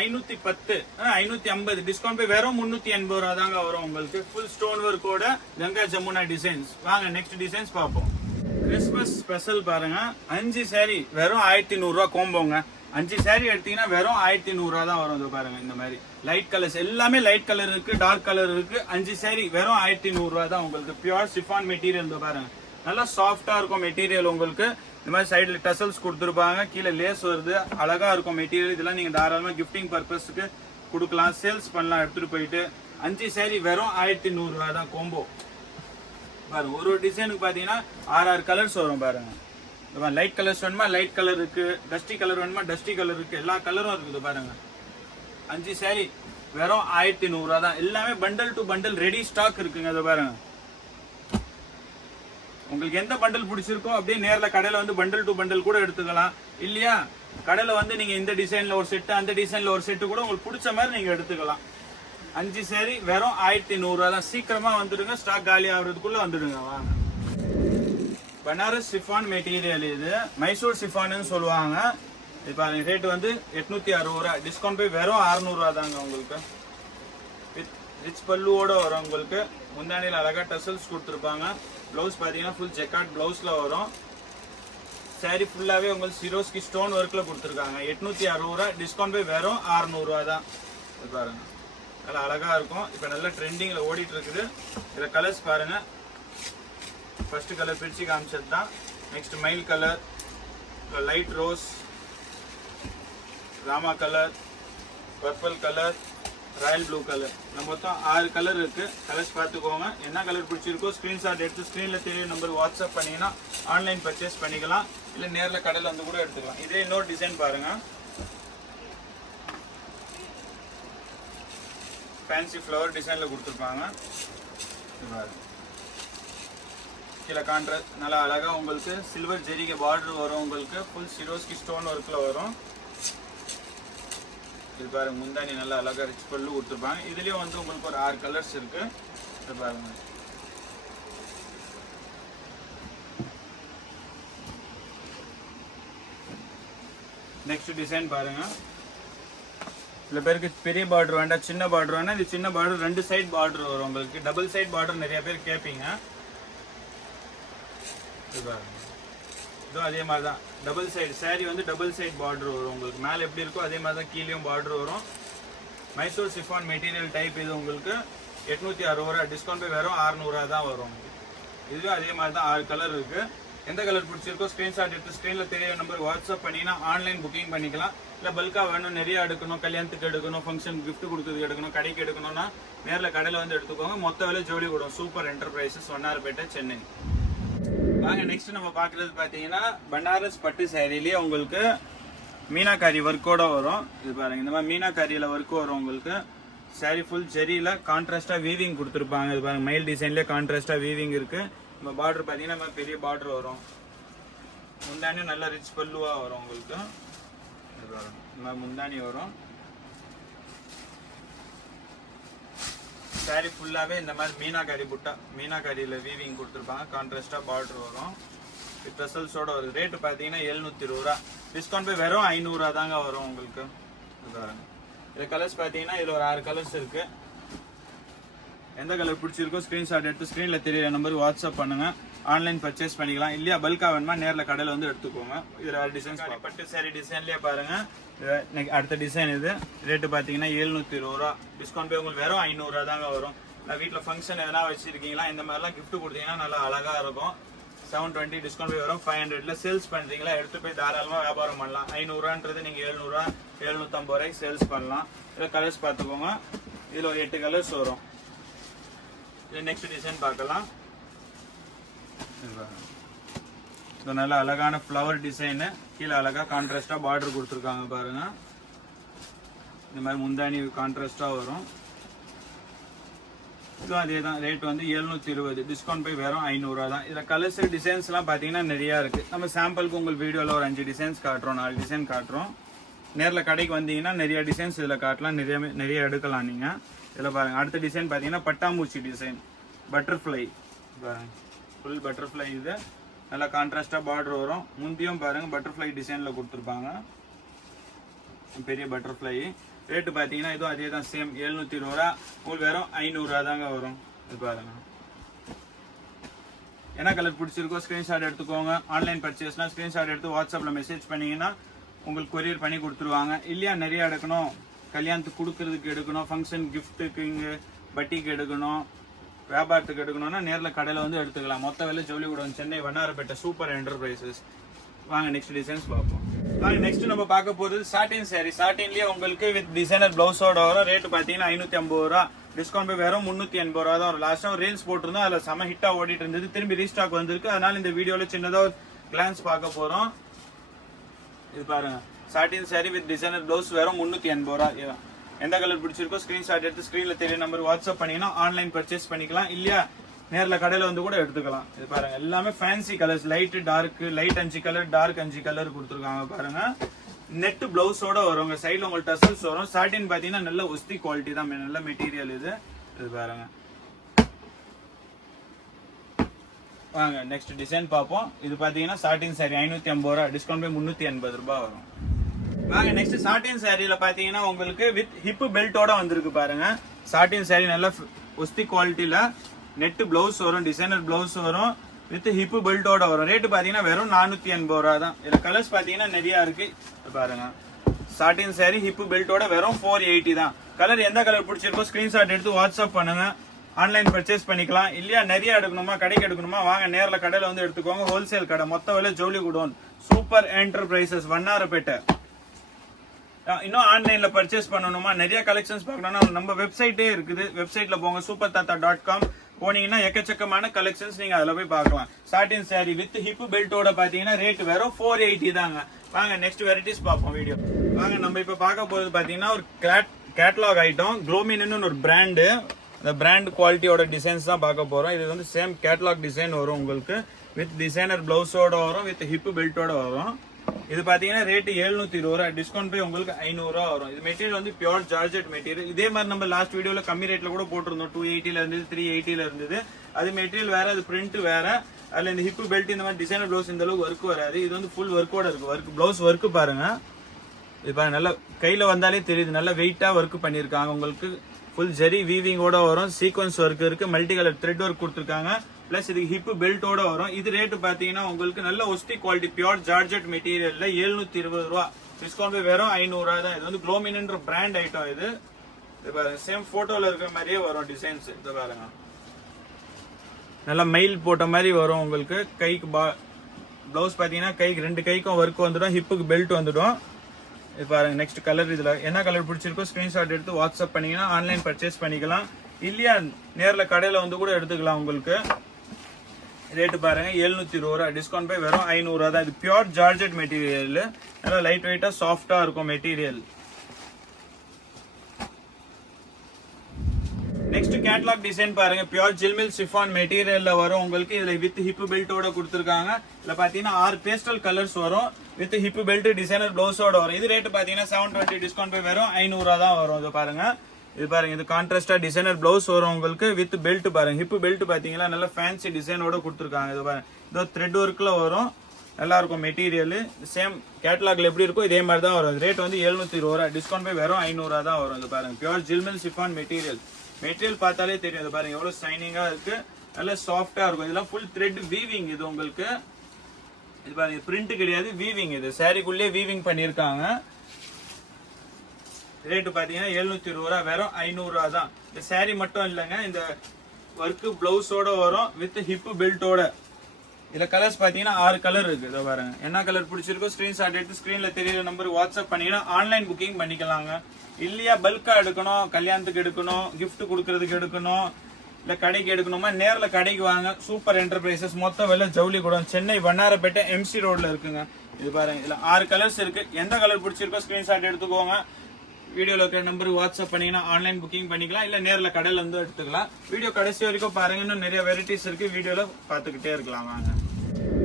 510 550 டிஸ்கவுண்ட் போய் வெறும் 380 ரூபா தாங்க வரும் உங்களுக்கு. ஃபுல் ஸ்டோன் ஒர்க்கோட கங்கா ஜமுனா டிசைன்ஸ். வாங்க நெக்ஸ்ட் டிசைன்ஸ் பார்ப்போம். கிறிஸ்மஸ் ஸ்பெஷல் பாருங்க, 5 saree வெறும் 1100 ரூபா கோம்போங்க. 5 saree எடுத்தீங்கன்னா வெறும் 1100 ரூபா தான் வரும். இது பாருங்க இந்த மாதிரி லைட் கலர்ஸ் எல்லாமே லைட் கலர் இருக்கு, டார்க் கலர் இருக்கு. 5 saree வெறும் 1100 ரூபா தான் உங்களுக்கு. Pure chiffon material. இது பாருங்க நல்லா சாஃப்டா இருக்கும் மெட்டீரியல் உங்களுக்கு. இந்த மாதிரி சைடுல டசல்ஸ் கொடுத்துருப்பாங்க, கீழே லேஸ் வருது, அழகா இருக்கும் மெட்டீரியல். இதெல்லாம் நீங்க தாராளமா கிஃப்டிங் பர்பஸ்க்கு கொடுக்கலாம், சேல்ஸ் பண்ணலாம் எடுத்துட்டு போயிட்டு. 5 saree வெறும் 1100 ரூபா தான் கோம்போ. பாருங்க ஒரு டிசைனுக்கு பாத்தீங்கன்னா 6 கலர்ஸ் வரும் பாருங்க. லைட் கலர்ஸ் வேணுமா லைட் கலர் இருக்கு, டஸ்டி கலர் வேணுமா டஸ்டி கலர் இருக்கு, எல்லா கலரும் இருக்குது பாருங்க. 5 saree வெறும் 1100 ரூபா தான். எல்லாமே bundle to bundle ready stock இருக்குங்க. அதை பாருங்க, உங்களுக்கு எந்த பண்டல் பிடிச்சிருக்கோ அப்படியே நேர்ல கடையில வந்து பண்டல் டு பண்டல் கூட எடுத்துக்கலாம். இல்லையா கடையில வந்து நீங்க இந்த டிசைன்ல ஒரு செட்டு அந்த டிசைன்ல ஒரு செட்டு கூட உங்களுக்கு பிடிச்ச மாதிரி நீங்க எடுத்துக்கலாம். 5 saree வெறும் 1100 ரூபா தான். சீக்கிரமா வந்துடுங்க, ஸ்டாக் காலி ஆகுறதுக்குள்ள வந்துடுங்க. வாங்க பனாரஸ் சிஃபான் மெட்டீரியல். இது மைசூர் சிஃபான்னு சொல்லுவாங்க. இது பாருங்க ரேட் வந்து 860 ரூபா. டிஸ்கவுண்ட் போய் வெறும் 600 ரூபா தாங்க உங்களுக்கு. ரிச் பல்லுவோட வரும் உங்களுக்கு. முந்தானியில் அழகா டசல்ஸ் கொடுத்துருப்பாங்க. பிளவுஸ் பாத்தீங்கன்னா ஃபுல் ஜெக்கார்ட் பிளவுஸ்ல வரும். சாரி ஃபுல்லாவே உங்களுக்கு சிரோஸ்கி ஸ்டோன் ஒர்க்ல கொடுத்துருக்காங்க. 860 ரூபா. டிஸ்கவுண்ட் போய் வெறும் 600 ரூபா தான். இது பாருங்க நல்லா அழகா இருக்கும். இப்ப நல்ல ட்ரெண்டிங்ல ஓடிட்டு இருக்குது. இதுல கலர்ஸ் பாருங்க. ஃபர்ஸ்ட் கலர் பிரிச்சு காமிச்சது தான். Next mile colour, light rose, Rama colour, purple colour, Royal blue colour. நம்ம மொத்தம் 6 கலர் இருக்கு. கலர்ஸ் பார்த்துக்கோங்க. என்ன கலர் பிடிச்சிருக்கோ ஸ்கிரீன்ஷாட் எடுத்து ஸ்கிரீன்ல தெரிய நம்பர் வாட்ஸ்அப் பண்ணீங்கன்னா ஆன்லைன் பர்ச்சேஸ் பண்ணிக்கலாம். இல்ல நேர்ல கடையில வந்து கூட எடுத்துக்கலாம். இதே இன்னொரு டிசைன் பாருங்க. ஃபேன்சி ஃப்ளவர் டிசைன்ல கொடுத்துருப்பாங்க. கீழே கான்ட்ராஸ்ட் நல்லா அழகா உங்களுக்கு சில்வர் ஜெரிகை பார்டர் வரும் உங்களுக்கு. ஃபுல் சிரோஸ்கி ஸ்டோன் ஒர்க்ல வரும். இது பாருங்க முந்தானி நல்லா அழகா ரிச் பல்லு கொடுத்துருப்பாங்க. இதுலயும் வந்து உங்களுக்கு ஒரு 6 கலர்ஸ் இருக்கு. இது பாருங்க நெக்ஸ்ட் டிசைன் பாருங்க. சில பேருக்கு பெரிய பார்டர் வேண்டாம், சின்ன பார்டர் வேண்டாம். இது சின்ன பார்டர் 2 சைட் பார்டர் வரும் உங்களுக்கு. டபுள் சைட் பார்டர் நிறைய பேர் கேட்பீங்க. இதுவும் அதே மாதிரி தான். டபுள் சைடு சாரி வந்து டபுள் சைட் பார்டர் வரும் உங்களுக்கு. மேலே எப்படி இருக்கோ அதே மாதிரி தான் கீழேயும் பார்டர் வரும். Mysore chiffon material type. இது உங்களுக்கு 860 ரூபா. டிஸ்கவுண்ட் போய் வெறும் 600 ரூபா தான் வரும். இதுவே அதே மாதிரி தான் 6 கலர் இருக்கு. எந்த கலர் பிடிச்சிருக்கோ ஸ்கிரீன்ஷாட் எடுத்து ஸ்கிரீன்ல தெரிய நம்பர் வாட்ஸ்அப் பண்ணினா ஆன்லைன் புக்கிங் பண்ணிக்கலாம். இல்லை பல்கா வேணும், நிறைய எடுக்கணும், கல்யாணத்துக்கு எடுக்கணும், ஃபங்க்ஷன் கிஃப்ட் கொடுக்கறதுக்கு எடுக்கணும், கடைக்கு எடுக்கணும்னா நேரில் கடையில் வந்து எடுத்துக்கோங்க. மொத்த விலை ஜோடி கூடும். Super enterprises, Vannarapettai, Chennai. வாங்க நெக்ஸ்ட் நம்ம பாக்குறது பாத்தீங்கன்னா பனாரஸ் பட்டு சேரீலயே உங்களுக்கு மீனாக்காரி ஒர்க்கோட வரும். இது பாருங்க இந்த மாதிரி மீனாக்காரியில ஒர்க் வரும் உங்களுக்கு. சாரி ஃபுல் ஜெரியில கான்ட்ராஸ்டா வீவிங் கொடுத்துருப்பாங்க. இது பாருங்க மைல் டிசைன்லயே கான்ட்ராஸ்டா வீவிங் இருக்கு. நம்ம பார்டர் பாத்தீங்கன்னா நம்ம பெரிய பார்டர் வரும். முந்தானியும் நல்ல ரிச் பல்லுவா வரும் உங்களுக்கு. முந்தானி வரும். சாரி ஃபுல்லாவே இந்த மாதிரி மீனாக்காரி புட்டா, மீனாக்காரியில வீவிங் கொடுத்துருப்பாங்க. கான்ட்ராஸ்டா பார்டர் வரும். ட்ரெஸல்ஸோட வருது. ரேட்டு பார்த்தீங்கன்னா 720 ரூபா. டிஸ்கவுண்ட் போய் வெறும் 500 ரூபா தாங்க வரும் உங்களுக்கு. இது கலர்ஸ் பார்த்தீங்கன்னா இதில் ஒரு 6 கலர்ஸ் இருக்கு. எந்த கலர் பிடிச்சிருக்கோ ஸ்க்ரீன்ஷாட் எடுத்து ஸ்க்ரீனில் தெரியற நம்பருக்கு வாட்ஸ்அப் பண்ணுங்க. ஆன்லைன் பர்ச்சேஸ் பண்ணிக்கலாம். இல்லையா பல்கா வேணுமா நேரில் கடையில் வந்து எடுத்துக்கோங்க. இதில் வேறு டிசைன்ஸ் பட்டு சாரி டிசைன்லேயே பாருங்க. அடுத்த டிசைன் இது. ரேட்டு பார்த்தீங்கன்னா 720 ரூபா. டிஸ்கவுண்ட் போய் உங்களுக்கு வெறும் 500 ரூபா தாங்க வரும். நான் வீட்டில் ஃபங்க்ஷன் எதனா வச்சிருக்கீங்களா இந்த மாதிரிலாம் கிஃப்ட் கொடுத்தீங்கன்னா நல்லா அழகாக இருக்கும். 720 டிஸ்கவுண்ட் போய் வரும். 500ல சேல்ஸ் பண்ணுறீங்களா எடுத்து போய் தாராளமாக வியாபாரம் பண்ணலாம். 500 ரூபான்றது நீங்கள் 700 ரூபா 750 ரூபாய்க்கு சேல்ஸ் பண்ணலாம். இதில் கலர்ஸ் பார்த்துக்கோங்க. இதில் ஒரு 8 கலர்ஸ் வரும். நெக்ஸ்ட் டிசைன் பார்க்கலாம். இது நல்ல அழகான ஃப்ளவர் டிசைனு. கீழே அழகா கான்ட்ராஸ்டா பார்டர் கொடுத்துருக்காங்க பாருங்க. இந்த மாதிரி முந்தானி கான்ட்ராஸ்டா வரும். இதுவும் அதே தான். ரேட் வந்து 720. டிஸ்கவுண்ட் போய் வெறும் 500 ரூபா தான். இதில் கலர்ஸ் டிசைன்ஸ்லாம் பார்த்தீங்கன்னா நிறையா இருக்குது. நம்ம சாம்பிளுக்கு உங்களுக்கு வீடியோவில் ஒரு 5 டிசைன்ஸ் காட்டுறோம், 4 டிசைன் காட்டுறோம். நேரில் கடைக்கு வந்தீங்கன்னா நிறைய டிசைன்ஸ் இதில் காட்டலாம், நிறைய எடுக்கலாம் நீங்கள். இதில் பாருங்கள் அடுத்த டிசைன் பார்த்தீங்கன்னா பட்டாம்பூச்சி டிசைன், பட்டர்ஃப்ளை. Full butterfly. இது நல்லா கான்ட்ராஸ்டாக பார்டர் வரும். முந்தியும் பாருங்கள் பட்டர்ஃப்ளை டிசைனில் கொடுத்துருப்பாங்க. பெரிய பட்டர்ஃப்ளை. ரேட்டு பார்த்தீங்கன்னா இதுவும் அதே தான், சேம் 720 ரூபா. உங்களுக்கு வெறும் 500 ரூபா தாங்க வரும். இது பாருங்க. என்ன கலர் பிடிச்சிருக்கோ ஸ்க்ரீன்ஷாட் எடுத்துக்கோங்க. ஆன்லைன் பர்ச்சேஸ்னால் ஸ்க்ரீன்ஷாட் எடுத்து வாட்ஸ்அப்பில் மெசேஜ் பண்ணிங்கன்னா உங்களுக்கு கொரியர் பண்ணி கொடுத்துருவாங்க. இல்லையா நிறையா எடுக்கணும், கல்யாணத்துக்கு கொடுக்கறதுக்கு எடுக்கணும், ஃபங்க்ஷன் கிஃப்ட்டுக்கு இங்கே பட்டிக்கு எடுக்கணும், வியாபாரத்துக்கு எடுக்கணும்னா நேரில் கடையில் வந்து எடுத்துக்கலாம். மொத்த விலை ஜவுளிக்கூடம், சென்னை வண்ணாரப்பேட்டை, சூப்பர் என்டர்பிரைசஸ். வாங்க நெக்ஸ்ட் டிசைன்ஸ் பார்ப்போம். வாங்க நெக்ஸ்ட் நம்ம பார்க்க போகிறது சாட்டின் சாரி. சாட்டின்லேயே உங்களுக்கு வித் டிசைனர் ப்ளவுஸோட வரும். ரேட்டு பார்த்தீங்கன்னா 550 ரூபா. டிஸ்கவுண்ட் போய் வெறும் 380 ரூபா தான் வரும். லாஸ்ட்டாக ஒரு ரீல்ஸ் போட்டிருந்தோம், அதில் செம ஹிட்டாக ஓடிட்டு இருந்தது. திரும்பி ரீஸ்டாக் வந்திருக்கு. அதனால இந்த வீடியோவில் சின்னதாக ஒரு கிளான்ஸ் பார்க்க போகிறோம். இது பாருங்க, சாட்டின் சாரி வித் டிசைனர் ப்ளவுஸ் வெறும் 380 ரூபா. எந்த கலர் பிடிச்சிருக்கோ ஸ்க்ரீன்ஷாட் எடுத்து ஸ்க்ரீனில் தெரிய நம்பர் வாட்ஸ்அப் பண்ணிங்கன்னா ஆன்லைன் பர்ச்சேஸ் பண்ணிக்கலாம். இல்லையா நேரில் கடையில் வந்து கூட எடுத்துக்கலாம். இது பாருங்க, எல்லாமே fancy colours, light dark, light 5 colour, dark 5 colour கொடுத்துருக்காங்க. பாருங்க, நெட் பிளவுஸோட வரும். சைடில் உங்களுக்கு டசல்ஸ் வரும். சாட்டின் பார்த்தீங்கன்னா நல்ல ஒஸ்தி குவாலிட்டி தான், நல்ல மெட்டீரியல் இது. இது பாருங்க. வாங்க நெக்ஸ்ட் டிசைன் பார்ப்போம். இது பார்த்தீங்கன்னா சாட்டின் சாரி 550 ரூபா. டிஸ்கவுண்ட் போய் 380 ரூபாய் வரும். வாங்க நெக்ஸ்ட் சாட்டின் சாரியில் பார்த்தீங்கன்னா உங்களுக்கு வித் ஹிப் பெல்ட்டோட வந்திருக்கு. பாருங்க, சாட்டின் சாரி நல்ல ஒஸ்தி குவாலிட்டியில் நெட் பிளவுஸ் வரும், டிசைனர் பிளவுஸ் வரும், வித் ஹிப் பெல்ட்டோட வரும். ரேட்டு பார்த்தீங்கன்னா வெறும் 480 ரூபா தான். இதில் கலர்ஸ் பார்த்தீங்கன்னா நிறையா இருக்கு. பாருங்க, சாட்டின் சாரி ஹிப் பெல்ட்டோட வெறும் 480 தான். கலர் எந்த கலர் பிடிச்சிருக்கோ ஸ்க்ரீன்ஷாட் எடுத்து வாட்ஸ்அப் பண்ணுங்க. ஆன்லைன் பர்ச்சேஸ் பண்ணிக்கலாம். இல்லையா நிறைய எடுக்கணுமா, கடைக்கு எடுக்கணுமா, வாங்க நேரில் கடையில் வந்து எடுத்துக்கோங்க. ஹோல்சேல் கடை, மொத்த விலை ஜவுளிக்கூடம், சூப்பர் என்டர்பிரைசஸ், வண்ணாரப்பேட்டை. இன்னும் ஆன்லைன்ல பர்ச்சேஸ் பண்ணணுமா, நிறைய கலெக்ஷன்ஸ் பார்க்கணும்னா நம்ம வெப்சைட்டே இருக்குது. வெப்சைட்ல போங்க, superthatha.com. போனீங்கன்னா எக்கச்சக்கமான கலெக்ஷன்ஸ் நீங்க அதுல போய் பார்க்கலாம். சாட்டின் சாரி வித் ஹிப் பெல்ட்டோட பாத்தீங்கன்னா ரேட் வெறும் 480 தாங்க. வாங்க நெக்ஸ்ட் வெரைட்டிஸ் பார்ப்போம் வீடியோ. வாங்க நம்ம இப்ப பார்க்க போறது பாத்தீங்கன்னா ஒரு கேட்டலாக் ஐட்டம், க்ளோமின்னு ஒரு பிராண்டு. இந்த பிராண்ட் குவாலிட்டியோட டிசைன்ஸ் தான் பார்க்க போறோம். இது வந்து சேம் கேட்டலாக் டிசைன் வரும் உங்களுக்கு. வித் டிசைனர் பிளவுஸோட வரும், வித் ஹிப் பெல்ட்டோட வரும். இது பாத்தீங்கன்னா ரேட் 720 ரூபா. டிஸ்கவுண்ட் போய் உங்களுக்கு 500 ரூபா வரும். இது மெட்டீரியல் வந்து பியூர் ஜார்ஜெட் மெட்டீரியல். இதே மாதிரி நம்ம லாஸ்ட் வீடியோல கம்மி ரேட்ல கூட போட்டிருந்தோம். 280ல இருந்தது, 380ல இருந்தது. அது மெட்டீரியல் வேற, அது பிரிண்ட் வேற. அதுல இந்த ஹிப் பெல்ட் இந்த மாதிரி டிசைனர் பிளவுஸ் இந்த அளவுக்கு ஒர்க் வராது. இது வந்து ஃபுல் ஒர்க்கோட இருக்கு. ஒர்க் பிளவுஸ் ஒர்க் பாருங்க. இது பாருங்க, நல்லா கையில வந்தாலே தெரியுது, நல்லா வெயிட்டா ஒர்க் பண்ணிருக்காங்க. உங்களுக்கு ஃபுல் ஜெரி வீவிங்கோட வரும். சீக்வன்ஸ் ஒர்க் இருக்கு, மல்டி கலர் த்ரெட் ஒர்க் கொடுத்துருக்காங்க. பிளஸ் இதுக்கு ஹிப் பெல்ட்டோட வரும். இது ரேட்டு பாத்தீங்கன்னா உங்களுக்கு நல்ல ஒஸ்டி குவாலிட்டி பியூர் ஜார்ஜெட் மெட்டீரியல்ல 720 ரூபா. டிஸ்கவுண்ட் வெறும் 500 ரூபா தான். இது வந்து க்ளோமின்ன்ற பிராண்ட் ஐட்டம். இது பாருங்க, சேம் போட்டோல இருக்கிற மாதிரியே வரும் டிசைன்ஸ். இது பாருங்க, நல்லா மெயில் போட்ட மாதிரி வரும் உங்களுக்கு. கைக்கு பிளவுஸ் பாத்தீங்கன்னா கைக்கு 2 கைக்கும் ஒர்க் வந்துடும், ஹிப்புக்கு பெல்ட் வந்துடும். இது பாருங்க நெக்ஸ்ட் கலர். இதுல என்ன கலர் பிடிச்சிருக்கோ ஸ்கிரீன்ஷாட் எடுத்து வாட்ஸ்அப் பண்ணீங்கன்னா ஆன்லைன் பர்ச்சேஸ் பண்ணிக்கலாம். இல்லையா நேரில் கடையில் வந்து கூட எடுத்துக்கலாம். உங்களுக்கு ரேட்டு பாருங்க 720 ரூபா. டிஸ்கவுண்ட் போய் வெறும் 500 ரூபா தான். இது பியூர் ஜார்ஜெட் மெட்டீரியல், நல்லா லைட் வெயிட்டா சாஃப்டா இருக்கும் மெட்டீரியல். நெக்ஸ்ட் கேட்டலாக் டிசைன் பாருங்க, பியூர் ஜில்மில் சிஃபான் மெட்டீரியல்ல வரும் உங்களுக்கு. இதுல வித் ஹிப் பெல்ட்டோட கொடுத்துருக்காங்க. இதுல பாத்தீங்கன்னா 6 பேஸ்டல் கலர்ஸ் வரும். வித் ஹிப் பெல்ட் டிசைனர் பிளவுஸோட வரும். இது ரேட்டு பாத்தீங்கன்னா 720. டிஸ்கவுண்ட் போய் வெறும் 500 ரூபா தான் வரும். இது பாருங்க, இது பாருங்க, இது கான்ட்ராஸ்டா டிசைனர் பிளவுஸ் வரும் உங்களுக்கு. வித் பெல்ட் பாருங்க, ஹிப் பெல்ட் பாத்தீங்கன்னா நல்ல ஃபேன்சி டிசைனோட கொடுத்துருக்காங்க. இது பாருங்க, இதோ த்ரெட் ஒர்க்ல வரும், நல்லா இருக்கும் மெட்டீரியல். சேம் கேட்டலாக்ல எப்படி இருக்கோ இதே மாதிரி தான் வரும். ரேட் வந்து 720 ரூபா. டிஸ்கவுண்ட் போய் வெறும் 500 ரூபா தான் வரும். இது பாருங்க, பியூர் ஜில்மில் சிஃபான் மெட்டீரியல். மெட்டீரியல் பார்த்தாலே தெரியும். இது பாருங்க எவ்வளவு ஷைனிங்கா இருக்கு, நல்ல சாஃப்டா இருக்கும். இதெல்லாம் ஃபுல் த்ரெட் வீவிங். இது உங்களுக்கு இது பாருங்க, பிரிண்ட் கிடையாது, வீவிங். இது சாரிக்குள்ளே வீவிங் பண்ணிருக்காங்க. ரேட்டு பாத்தீங்கன்னா 720 ரூபா, வெறும் 500 ரூபா தான். இந்த சாரி மட்டும் இல்லைங்க, இந்த ஒர்க் பிளவுஸோட வரும் வித் ஹிப் பெல்ட்டோட. இதுல கலர்ஸ் பாத்தீங்கன்னா 6 கலர் இருக்கு. இதை பாருங்க, என்ன கலர் பிடிச்சிருக்கோ ஸ்கிரீன்ஷாட் எடுத்து ஸ்கிரீன்ல தெரியற நம்பர் வாட்ஸ்அப் பண்ணீங்கன்னா ஆன்லைன் புக்கிங் பண்ணிக்கலாங்க. இல்லையா பல்கா எடுக்கணும், கல்யாணத்துக்கு எடுக்கணும், கிஃப்ட் கொடுக்கறதுக்கு எடுக்கணும், இல்ல கடைக்கு எடுக்கணுமா, நேர்ல கடைக்கு வாங்க. சூப்பர் என்டர்பிரைசஸ், மொத்த விலை ஜவுளிக்கூடம், சென்னை வண்ணாரப்பேட்டை எம்சி ரோட்ல இருக்குங்க. இது பாருங்க, இதுல 6 கலர்ஸ் இருக்கு. எந்த கலர் பிடிச்சிருக்கோ ஸ்கிரீன்ஷாட் எடுத்துக்கோங்க. வீடியோல இருக்கிற நம்பருக்கு வாட்ஸ்அப் பண்ணீங்கன்னா ஆன்லைன் புக்கிங் பண்ணிக்கலாம். இல்ல நேர்ல கடையில வந்து எடுத்துக்கலாம். வீடியோ கடைசி வரைக்கும் பாருங்க, இன்னும் நிறைய வெரைட்டிஸ் இருக்கு. வீடியோல பாத்துக்கிட்டே இருக்கலாம்.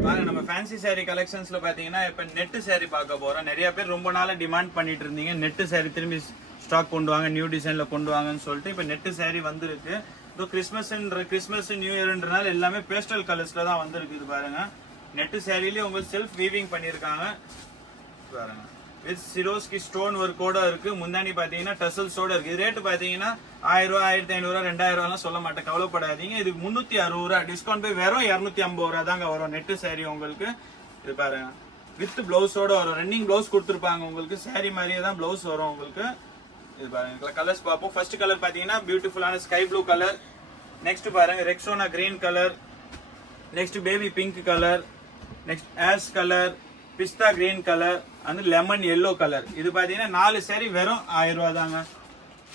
வாங்க நம்ம ஃபேன்சி சாரி கலெக்ஷன்ஸ்ல பாத்தீங்கன்னா இப்ப நெட் சாரி பார்க்க போறோம். நிறைய பேர் ரொம்ப நாளா டிமாண்ட் பண்ணிட்டு இருந்தீங்க, நெட் சாரி திரும்பி ஸ்டாக் கொண்டு வாங்க, நியூ டிசைன்ல கொண்டு வாங்கன்னு சொல்லிட்டு இப்ப நெட் சாரி வந்திருக்கு. இப்போ கிறிஸ்மஸ் நியூ இயர்ன்றனால எல்லாமே பேஸ்டல் கலர்ஸ்ல தான் வந்திருக்கு. இது பாருங்க, நெட் சாரிலேயே உங்களுக்கு செல்ஃப் வீவிங் பண்ணிருக்காங்க. பாருங்க, வித் சிரோஸ்கி ஸ்டோன் ஒர்க்கோட இருக்கு. முந்தானி பாத்தீங்கன்னா டசல்ஸோட இருக்கு. இது ரேட்டு பாத்தீங்கன்னா 1000 ரூபாய், 1500, 2000 சொல்ல மாட்டேன், கவலைப்படாதீங்க. இதுக்கு 360 ரூபாய் டிஸ்கவுண்ட் போய் வெறும் 250 ரூபாய் தாங்க வரும் நெட்டு சாரி உங்களுக்கு. இது பாருங்க வித் பிளவுஸோட வரும். ரன்னிங் பிளவுஸ் கொடுத்துருப்பாங்க உங்களுக்கு. சாரி மாதிரியே தான் பிளவுஸ் வரும் உங்களுக்கு. இது பாருங்க கலர்ஸ் பார்ப்போம். ஃபர்ஸ்ட் கலர் பாத்தீங்கன்னா பியூட்டிஃபுல்லான ஸ்கை ப்ளூ கலர். நெக்ஸ்ட் பாருங்க Rexona green colour. Next baby pink colour. Next ash colour, பிஸ்தா கிரீன் கலர், அந்த லெமன் எல்லோ கலர். இது பாத்தீங்கன்னா 4 சாரி வெறும் 1000 ரூபாய் தாங்க.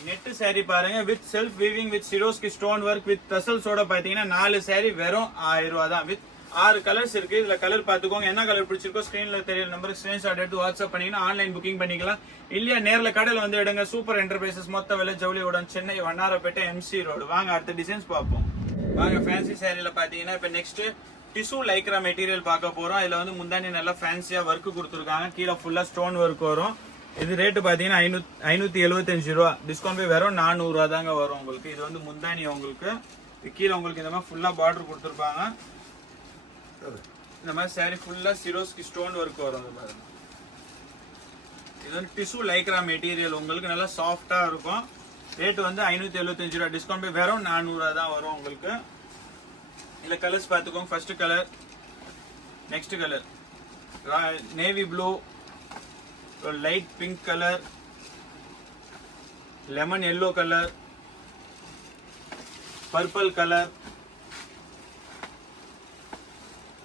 நெட் சாரி பாருங்க with self weaving with Swarovski stone work with டசல்ஸோட பாத்தீங்கன்னா 4 சாரி வெறும் 1000 ரூபாய் தான். வித் 6 கலர்ஸ் இருக்கு. இதுல கலர் பாத்துக்கோங்க. என்ன கலர் பிடிச்சிருக்கோ ஸ்கிரீன்ல தெரியற நம்பருக்கு ஸ்கிரீன்ஷாட் எடுத்து வாட்ஸ்அப் பண்ணீங்கன்னா ஆன்லைன் புக்கிங் பண்ணிக்கலாம். இல்லையா நேர்ல கடையில வந்து எடுங்க. சூப்பர் என்டர்பிரைசஸ் மொத்த விலை ஜவுளியோட சென்னை வண்ணாரப்பேட்டை எம்சி ரோடு. வாங்க அடுத்த டிசைன்ஸ் பார்ப்போம். வாங்க ஃபேன்சி சாரியில பாத்தீங்கன்னா இப்ப நெக்ஸ்ட் டிஷ்யூ லைக்ரா மெட்டீரியல் பார்க்க போறோம். இதுல வந்து முந்தானி நல்லா ஃபேன்சியா ஒர்க் கொடுத்துருக்காங்க. கீழே ஃபுல்லா ஸ்டோன் ஒர்க் வரும். இது ரேட்டு பாத்தீங்கன்னா 575 ரூபா. டிஸ்கவுண்ட் போய் வெறும் 400 ரூபா தாங்க வரும் உங்களுக்கு. இது வந்து முந்தானி உங்களுக்கு. கீழே உங்களுக்கு இந்த மாதிரி ஃபுல்லா பார்டர் கொடுத்துருப்பாங்க. இந்த மாதிரி சாரி ஃபுல்லா சிரோஸ்கி ஸ்டோன் ஒர்க் வரும். இது வந்து டிஷ்யூ லைக்ரா மெட்டீரியல் உங்களுக்கு நல்லா சாஃப்டா இருக்கும். ரேட் வந்து 575 ரூபா. டிஸ்கவுண்ட் போய் வெறும் 400 ரூபா தான் வரும் உங்களுக்கு. இல்ல கலர்ஸ் பாத்துக்கோங்க. First colour, next colour navy blue, light pink colour, lemon yellow colour, purple colour,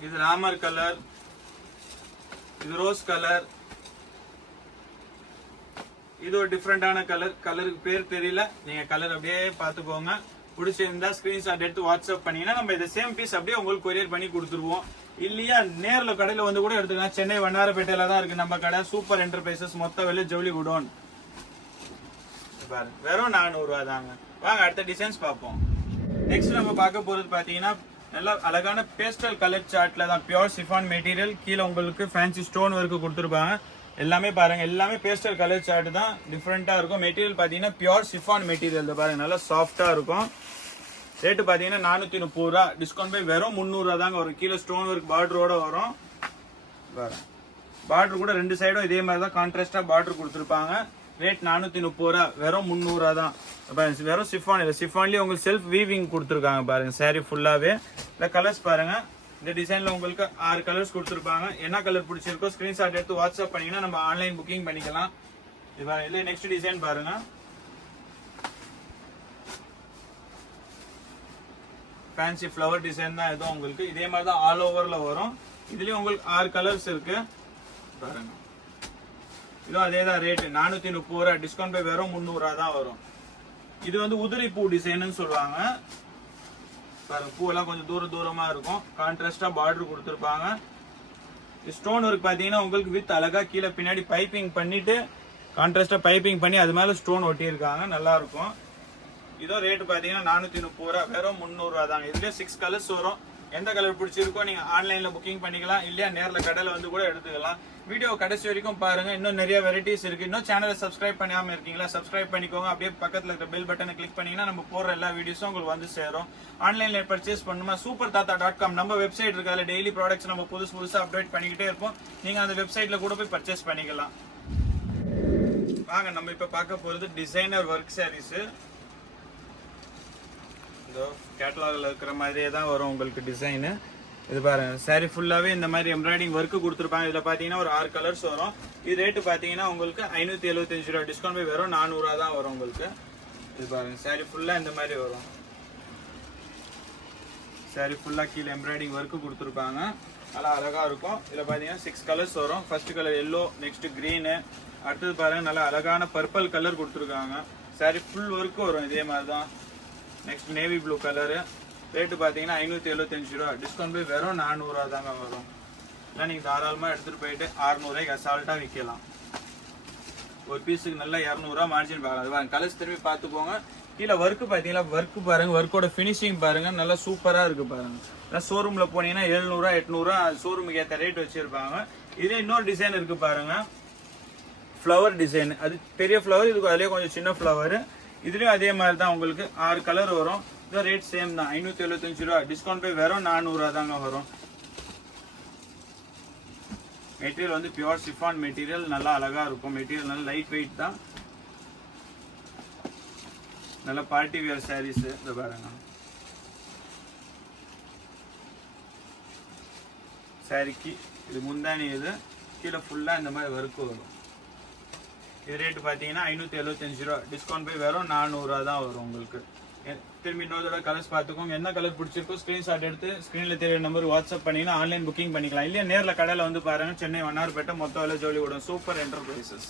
இது ராமர் கலர், இது ரோஸ் கலர், இது ஒரு டிஃப்ரெண்டான கலர். கலருக்கு பேர் தெரியல, நீங்க கலர் அப்படியே பாத்துக்கோங்க. பிடிச்சிருந்தா ஸ்கிரீன்ஷாட் எடுத்து வாட்ஸ்அப் பண்ணீங்கன்னா நம்ம இந்த சேம் பீஸ் அப்படியே உங்களுக்கு கொரியர் பண்ணி கொடுத்துருவோம். இல்லையா நேர்ல கடையில வந்து கூட எடுத்துக்கலாம். சென்னை வண்ணாரப்பேட்டையில தான் இருக்கு நம்ம கடை. சூப்பர் என்டர்பிரைசஸ் மொத்த விலை ஜவுளி குடோன். வெறும் 400 ரூபாய் தாங்க. வாங்க அடுத்த டிசைன்ஸ் பார்ப்போம். நெக்ஸ்ட் நம்ம பார்க்க போறது பாத்தீங்கன்னா நல்லா அழகான பேஸ்டல் கலர் சார்ட்ல தான் பியூர் சிஃபான் மெட்டீரியல். கீழே உங்களுக்கு ஃபேன்சி ஸ்டோன் ஒர்க் கொடுத்துருப்பாங்க. எல்லாமே பாருங்க எல்லாமே பேஸ்டல் கலர் சார்ட் தான். டிஃப்ரெண்டா இருக்கும். மெட்டீரியல் பாத்தீங்கன்னா பியூர் சிஃபான் மெட்டீரியல் பாருங்க நல்லா சாஃப்டா இருக்கும். ரேட்டு பாத்தீங்கன்னா 430 ரூபா. டிஸ்கவுண்ட் போய் வெறும் 300 ரூபா தாங்க வரும். கீழே ஸ்டோன் ஒர்க் பார்டரோட வரும். பார்டர் கூட 2 சைடும் இதே மாதிரி தான் கான்ட்ராஸ்டா பார்டர் கொடுத்துருப்பாங்க. ரேட் 430 ரூபா. வெறும் 300 ரூபா தான். வெறும் சிஃபான் இல்லை, சிஃபான்லயே உங்களுக்கு செல்ஃப் வீவிங் கொடுத்துருக்காங்க பாருங்க. சாரி ஃபுல்லாவே இந்த கலர்ஸ் பாருங்க. இந்த டிசைன்ல உங்களுக்கு 6 கலர்ஸ் கொடுத்துருப்பாங்க. என்ன கலர் பிடிச்சிருக்கோ ஸ்கிரீன்ஷாட் எடுத்து வாட்ஸ்அப் பண்ணீங்கன்னா நம்ம ஆன்லைன் புக்கிங் பண்ணிக்கலாம். இது நெக்ஸ்ட் டிசைன் பாருங்க. ஃபேன்சி ஃப்ளவர் டிசைன் தான் இது உங்களுக்கு. இதே மாதிரி தான் ஆல் ஓவர்ல வரும். இதுலயும் உங்களுக்கு 6 கலர்ஸ் இருக்கு பாருங்க. இதுவும் அதே தான் ரேட் 430 ரூபா. டிஸ்கவுண்ட் போய் வெறும் 300 ரூபா தான் வரும். இது வந்து உதிரி பூ டிசைன் சொல்லுவாங்க பாருங்க. பூவெல்லாம் கொஞ்சம் தூரமா இருக்கும். கான்ட்ராஸ்டா பார்டர் கொடுத்துருப்பாங்க. ஸ்டோன் ஒர்க் பாத்தீங்கன்னா உங்களுக்கு வித் அழகா கீழே பின்னாடி பைப்பிங் பண்ணிட்டு கான்ட்ராஸ்டா பைப்பிங் பண்ணி அது மேல ஸ்டோன் ஒட்டி இருக்காங்க. நல்லா இருக்கும். இதோ ரேட் பாத்தீங்கன்னா 430 ரூபா. வெறும் 300 ரூபா தாங்க. இதுல 6 கலர்ஸ் வரும். எந்த கலர் பிடிச்சிருக்கோ நீங்க ஆன்லைன்ல புக்கிங் பண்ணிக்கலாம். இல்லையா நேர்ல கடையில வந்து கூட எடுத்துக்கலாம். வீடியோ கடைசி வரைக்கும் பாருங்க. இன்னும் நிறைய வெரைட்டிஸ் இருக்கு. இன்னும் சேனலை சப்ஸ்கிரைப் பண்ணாம இருக்கீங்களா? சப்ஸ்கிரைப் பண்ணிக்கோங்க. அப்படியே பக்கத்துல இருக்கிற பெல் பட்டனை கிளிக் பண்ணீங்கன்னா நம்ம போற எல்லா வீடியோஸும் உங்களுக்கு வந்து சேரும். ஆன்லைன்ல பர்ச்சேஸ் பண்ணுமா superthatha.com நம்ம வெப்சைட் இருக்கு. அதுல டெய்லி ப்ராடக்ட்ஸ் நம்ம புதுசா அப்டேட் பண்ணிக்கிட்டே இருப்போம். நீங்க அந்த வெப்சைட்ல கூட போய் பர்ச்சேஸ் பண்ணிக்கலாம். வாங்க நம்ம இப்ப பார்க்க போறது டிசைனர் ஒர்க் சாரீஸ். இந்த கேட்டலாக்ல இருக்கிற மாதிரியே தான் வரும் உங்களுக்கு டிசைனு. இது பாருங்க சாரி ஃபுல்லாவே இந்த மாதிரி எம்ப்ராய்டிங் ஒர்க் கொடுத்துருப்பாங்க. இதுல பாத்தீங்கன்னா ஒரு 6 கலர்ஸ் வரும். இது ரேட்டு பாத்தீங்கன்னா உங்களுக்கு 575 ரூபா. டிஸ்கவுண்ட் போய் வெறும் 400 ரூபா தான் வரும் உங்களுக்கு. இது பாருங்க சாரி ஃபுல்லா இந்த மாதிரி வரும். சாரி ஃபுல்லா கீழே எம்ப்ராய்டிங் ஒர்க் கொடுத்துருப்பாங்க. நல்லா அழகா இருக்கும். இதுல பாத்தீங்கன்னா 6 கலர்ஸ் வரும். First colour yellow, next green, அடுத்தது பாருங்க நல்லா அழகான பர்பிள் கலர் கொடுத்துருக்காங்க. சாரி ஃபுல் ஒர்க் வரும் இதே மாதிரி தான். Next navy blue colour. Rate பாத்தீங்கன்னா 575 ரூபா. டிஸ்கவுண்ட் போய் வெறும் 400 ரூபா தாங்க வரும். இல்லை நீங்க தாராளமா எடுத்துட்டு போயிட்டு 600 ரூபாய்க்கு அசால்ட்டா விற்கலாம். ஒரு பீஸுக்கு நல்லா 200 ரூபா மார்ஜின் பார்க்கலாம். கலர்ஸ் திரும்பி பார்த்துக்கோங்க. கீழே ஒர்க் பாத்தீங்கன்னா ஒர்க் பாருங்க. ஒர்க்கோட ஃபினிஷிங் பாருங்க நல்லா சூப்பரா இருக்கு பாருங்க. ஷோரூம்ல போனீங்கன்னா 700 ரூபா 800 ரூபா ஷோரூமுக்கு ஏற்ற ரேட் வச்சிருப்பாங்க. இதே இன்னொரு டிசைன் இருக்கு பாருங்க. Flower design. அது பெரிய ஃப்ளவர். இதுக்கு அதுலயே கொஞ்சம் சின்ன ஃப்ளவர். இதுலயும் அதே மாதிரி தான் உங்களுக்கு 6 கலர் வரும். இந்த ரேட் சேம் தான் 575 ரூபா. டிஸ்கவுண்ட் போய் வெறும் 400 ரூபா தாங்க வரும். மெட்டீரியல் வந்து பியூர் சிஃபான் மெட்டீரியல், நல்லா அழகா இருக்கும். மெட்டீரியல் நல்லா லைட் வெயிட் தான், நல்ல பார்ட்டி வியர் சாரீஸ். இது பாருங்க, சாரிக்கு இது முந்தானி, இது கீழே ஃபுல்லா இந்த மாதிரி ஒர்க் வரும். இது ரேட்டு பார்த்தீங்கன்னா 575 ரூபா, டிஸ்கவுண்ட் போய் வெறும் 400 ரூபா தான் வரும் உங்களுக்கு. திரும்பி இன்னொரு கலர்ஸ் பார்த்துக்கோங்க. என்ன கலர் பிடிச்சிருக்கோ ஸ்க்ரீன்ஷாட் எடுத்து ஸ்க்ரீனில் தெரிய நம்பர் வாட்ஸ்அப் பண்ணிங்கன்னா ஆன்லைன் புக்கிங் பண்ணிக்கலாம். இல்லையா நேரில் கடையில் வந்து பாருங்கள். சென்னை வண்ணார்பேட்டை மொத்த விலை ஜோலி விடும். Super enterprises.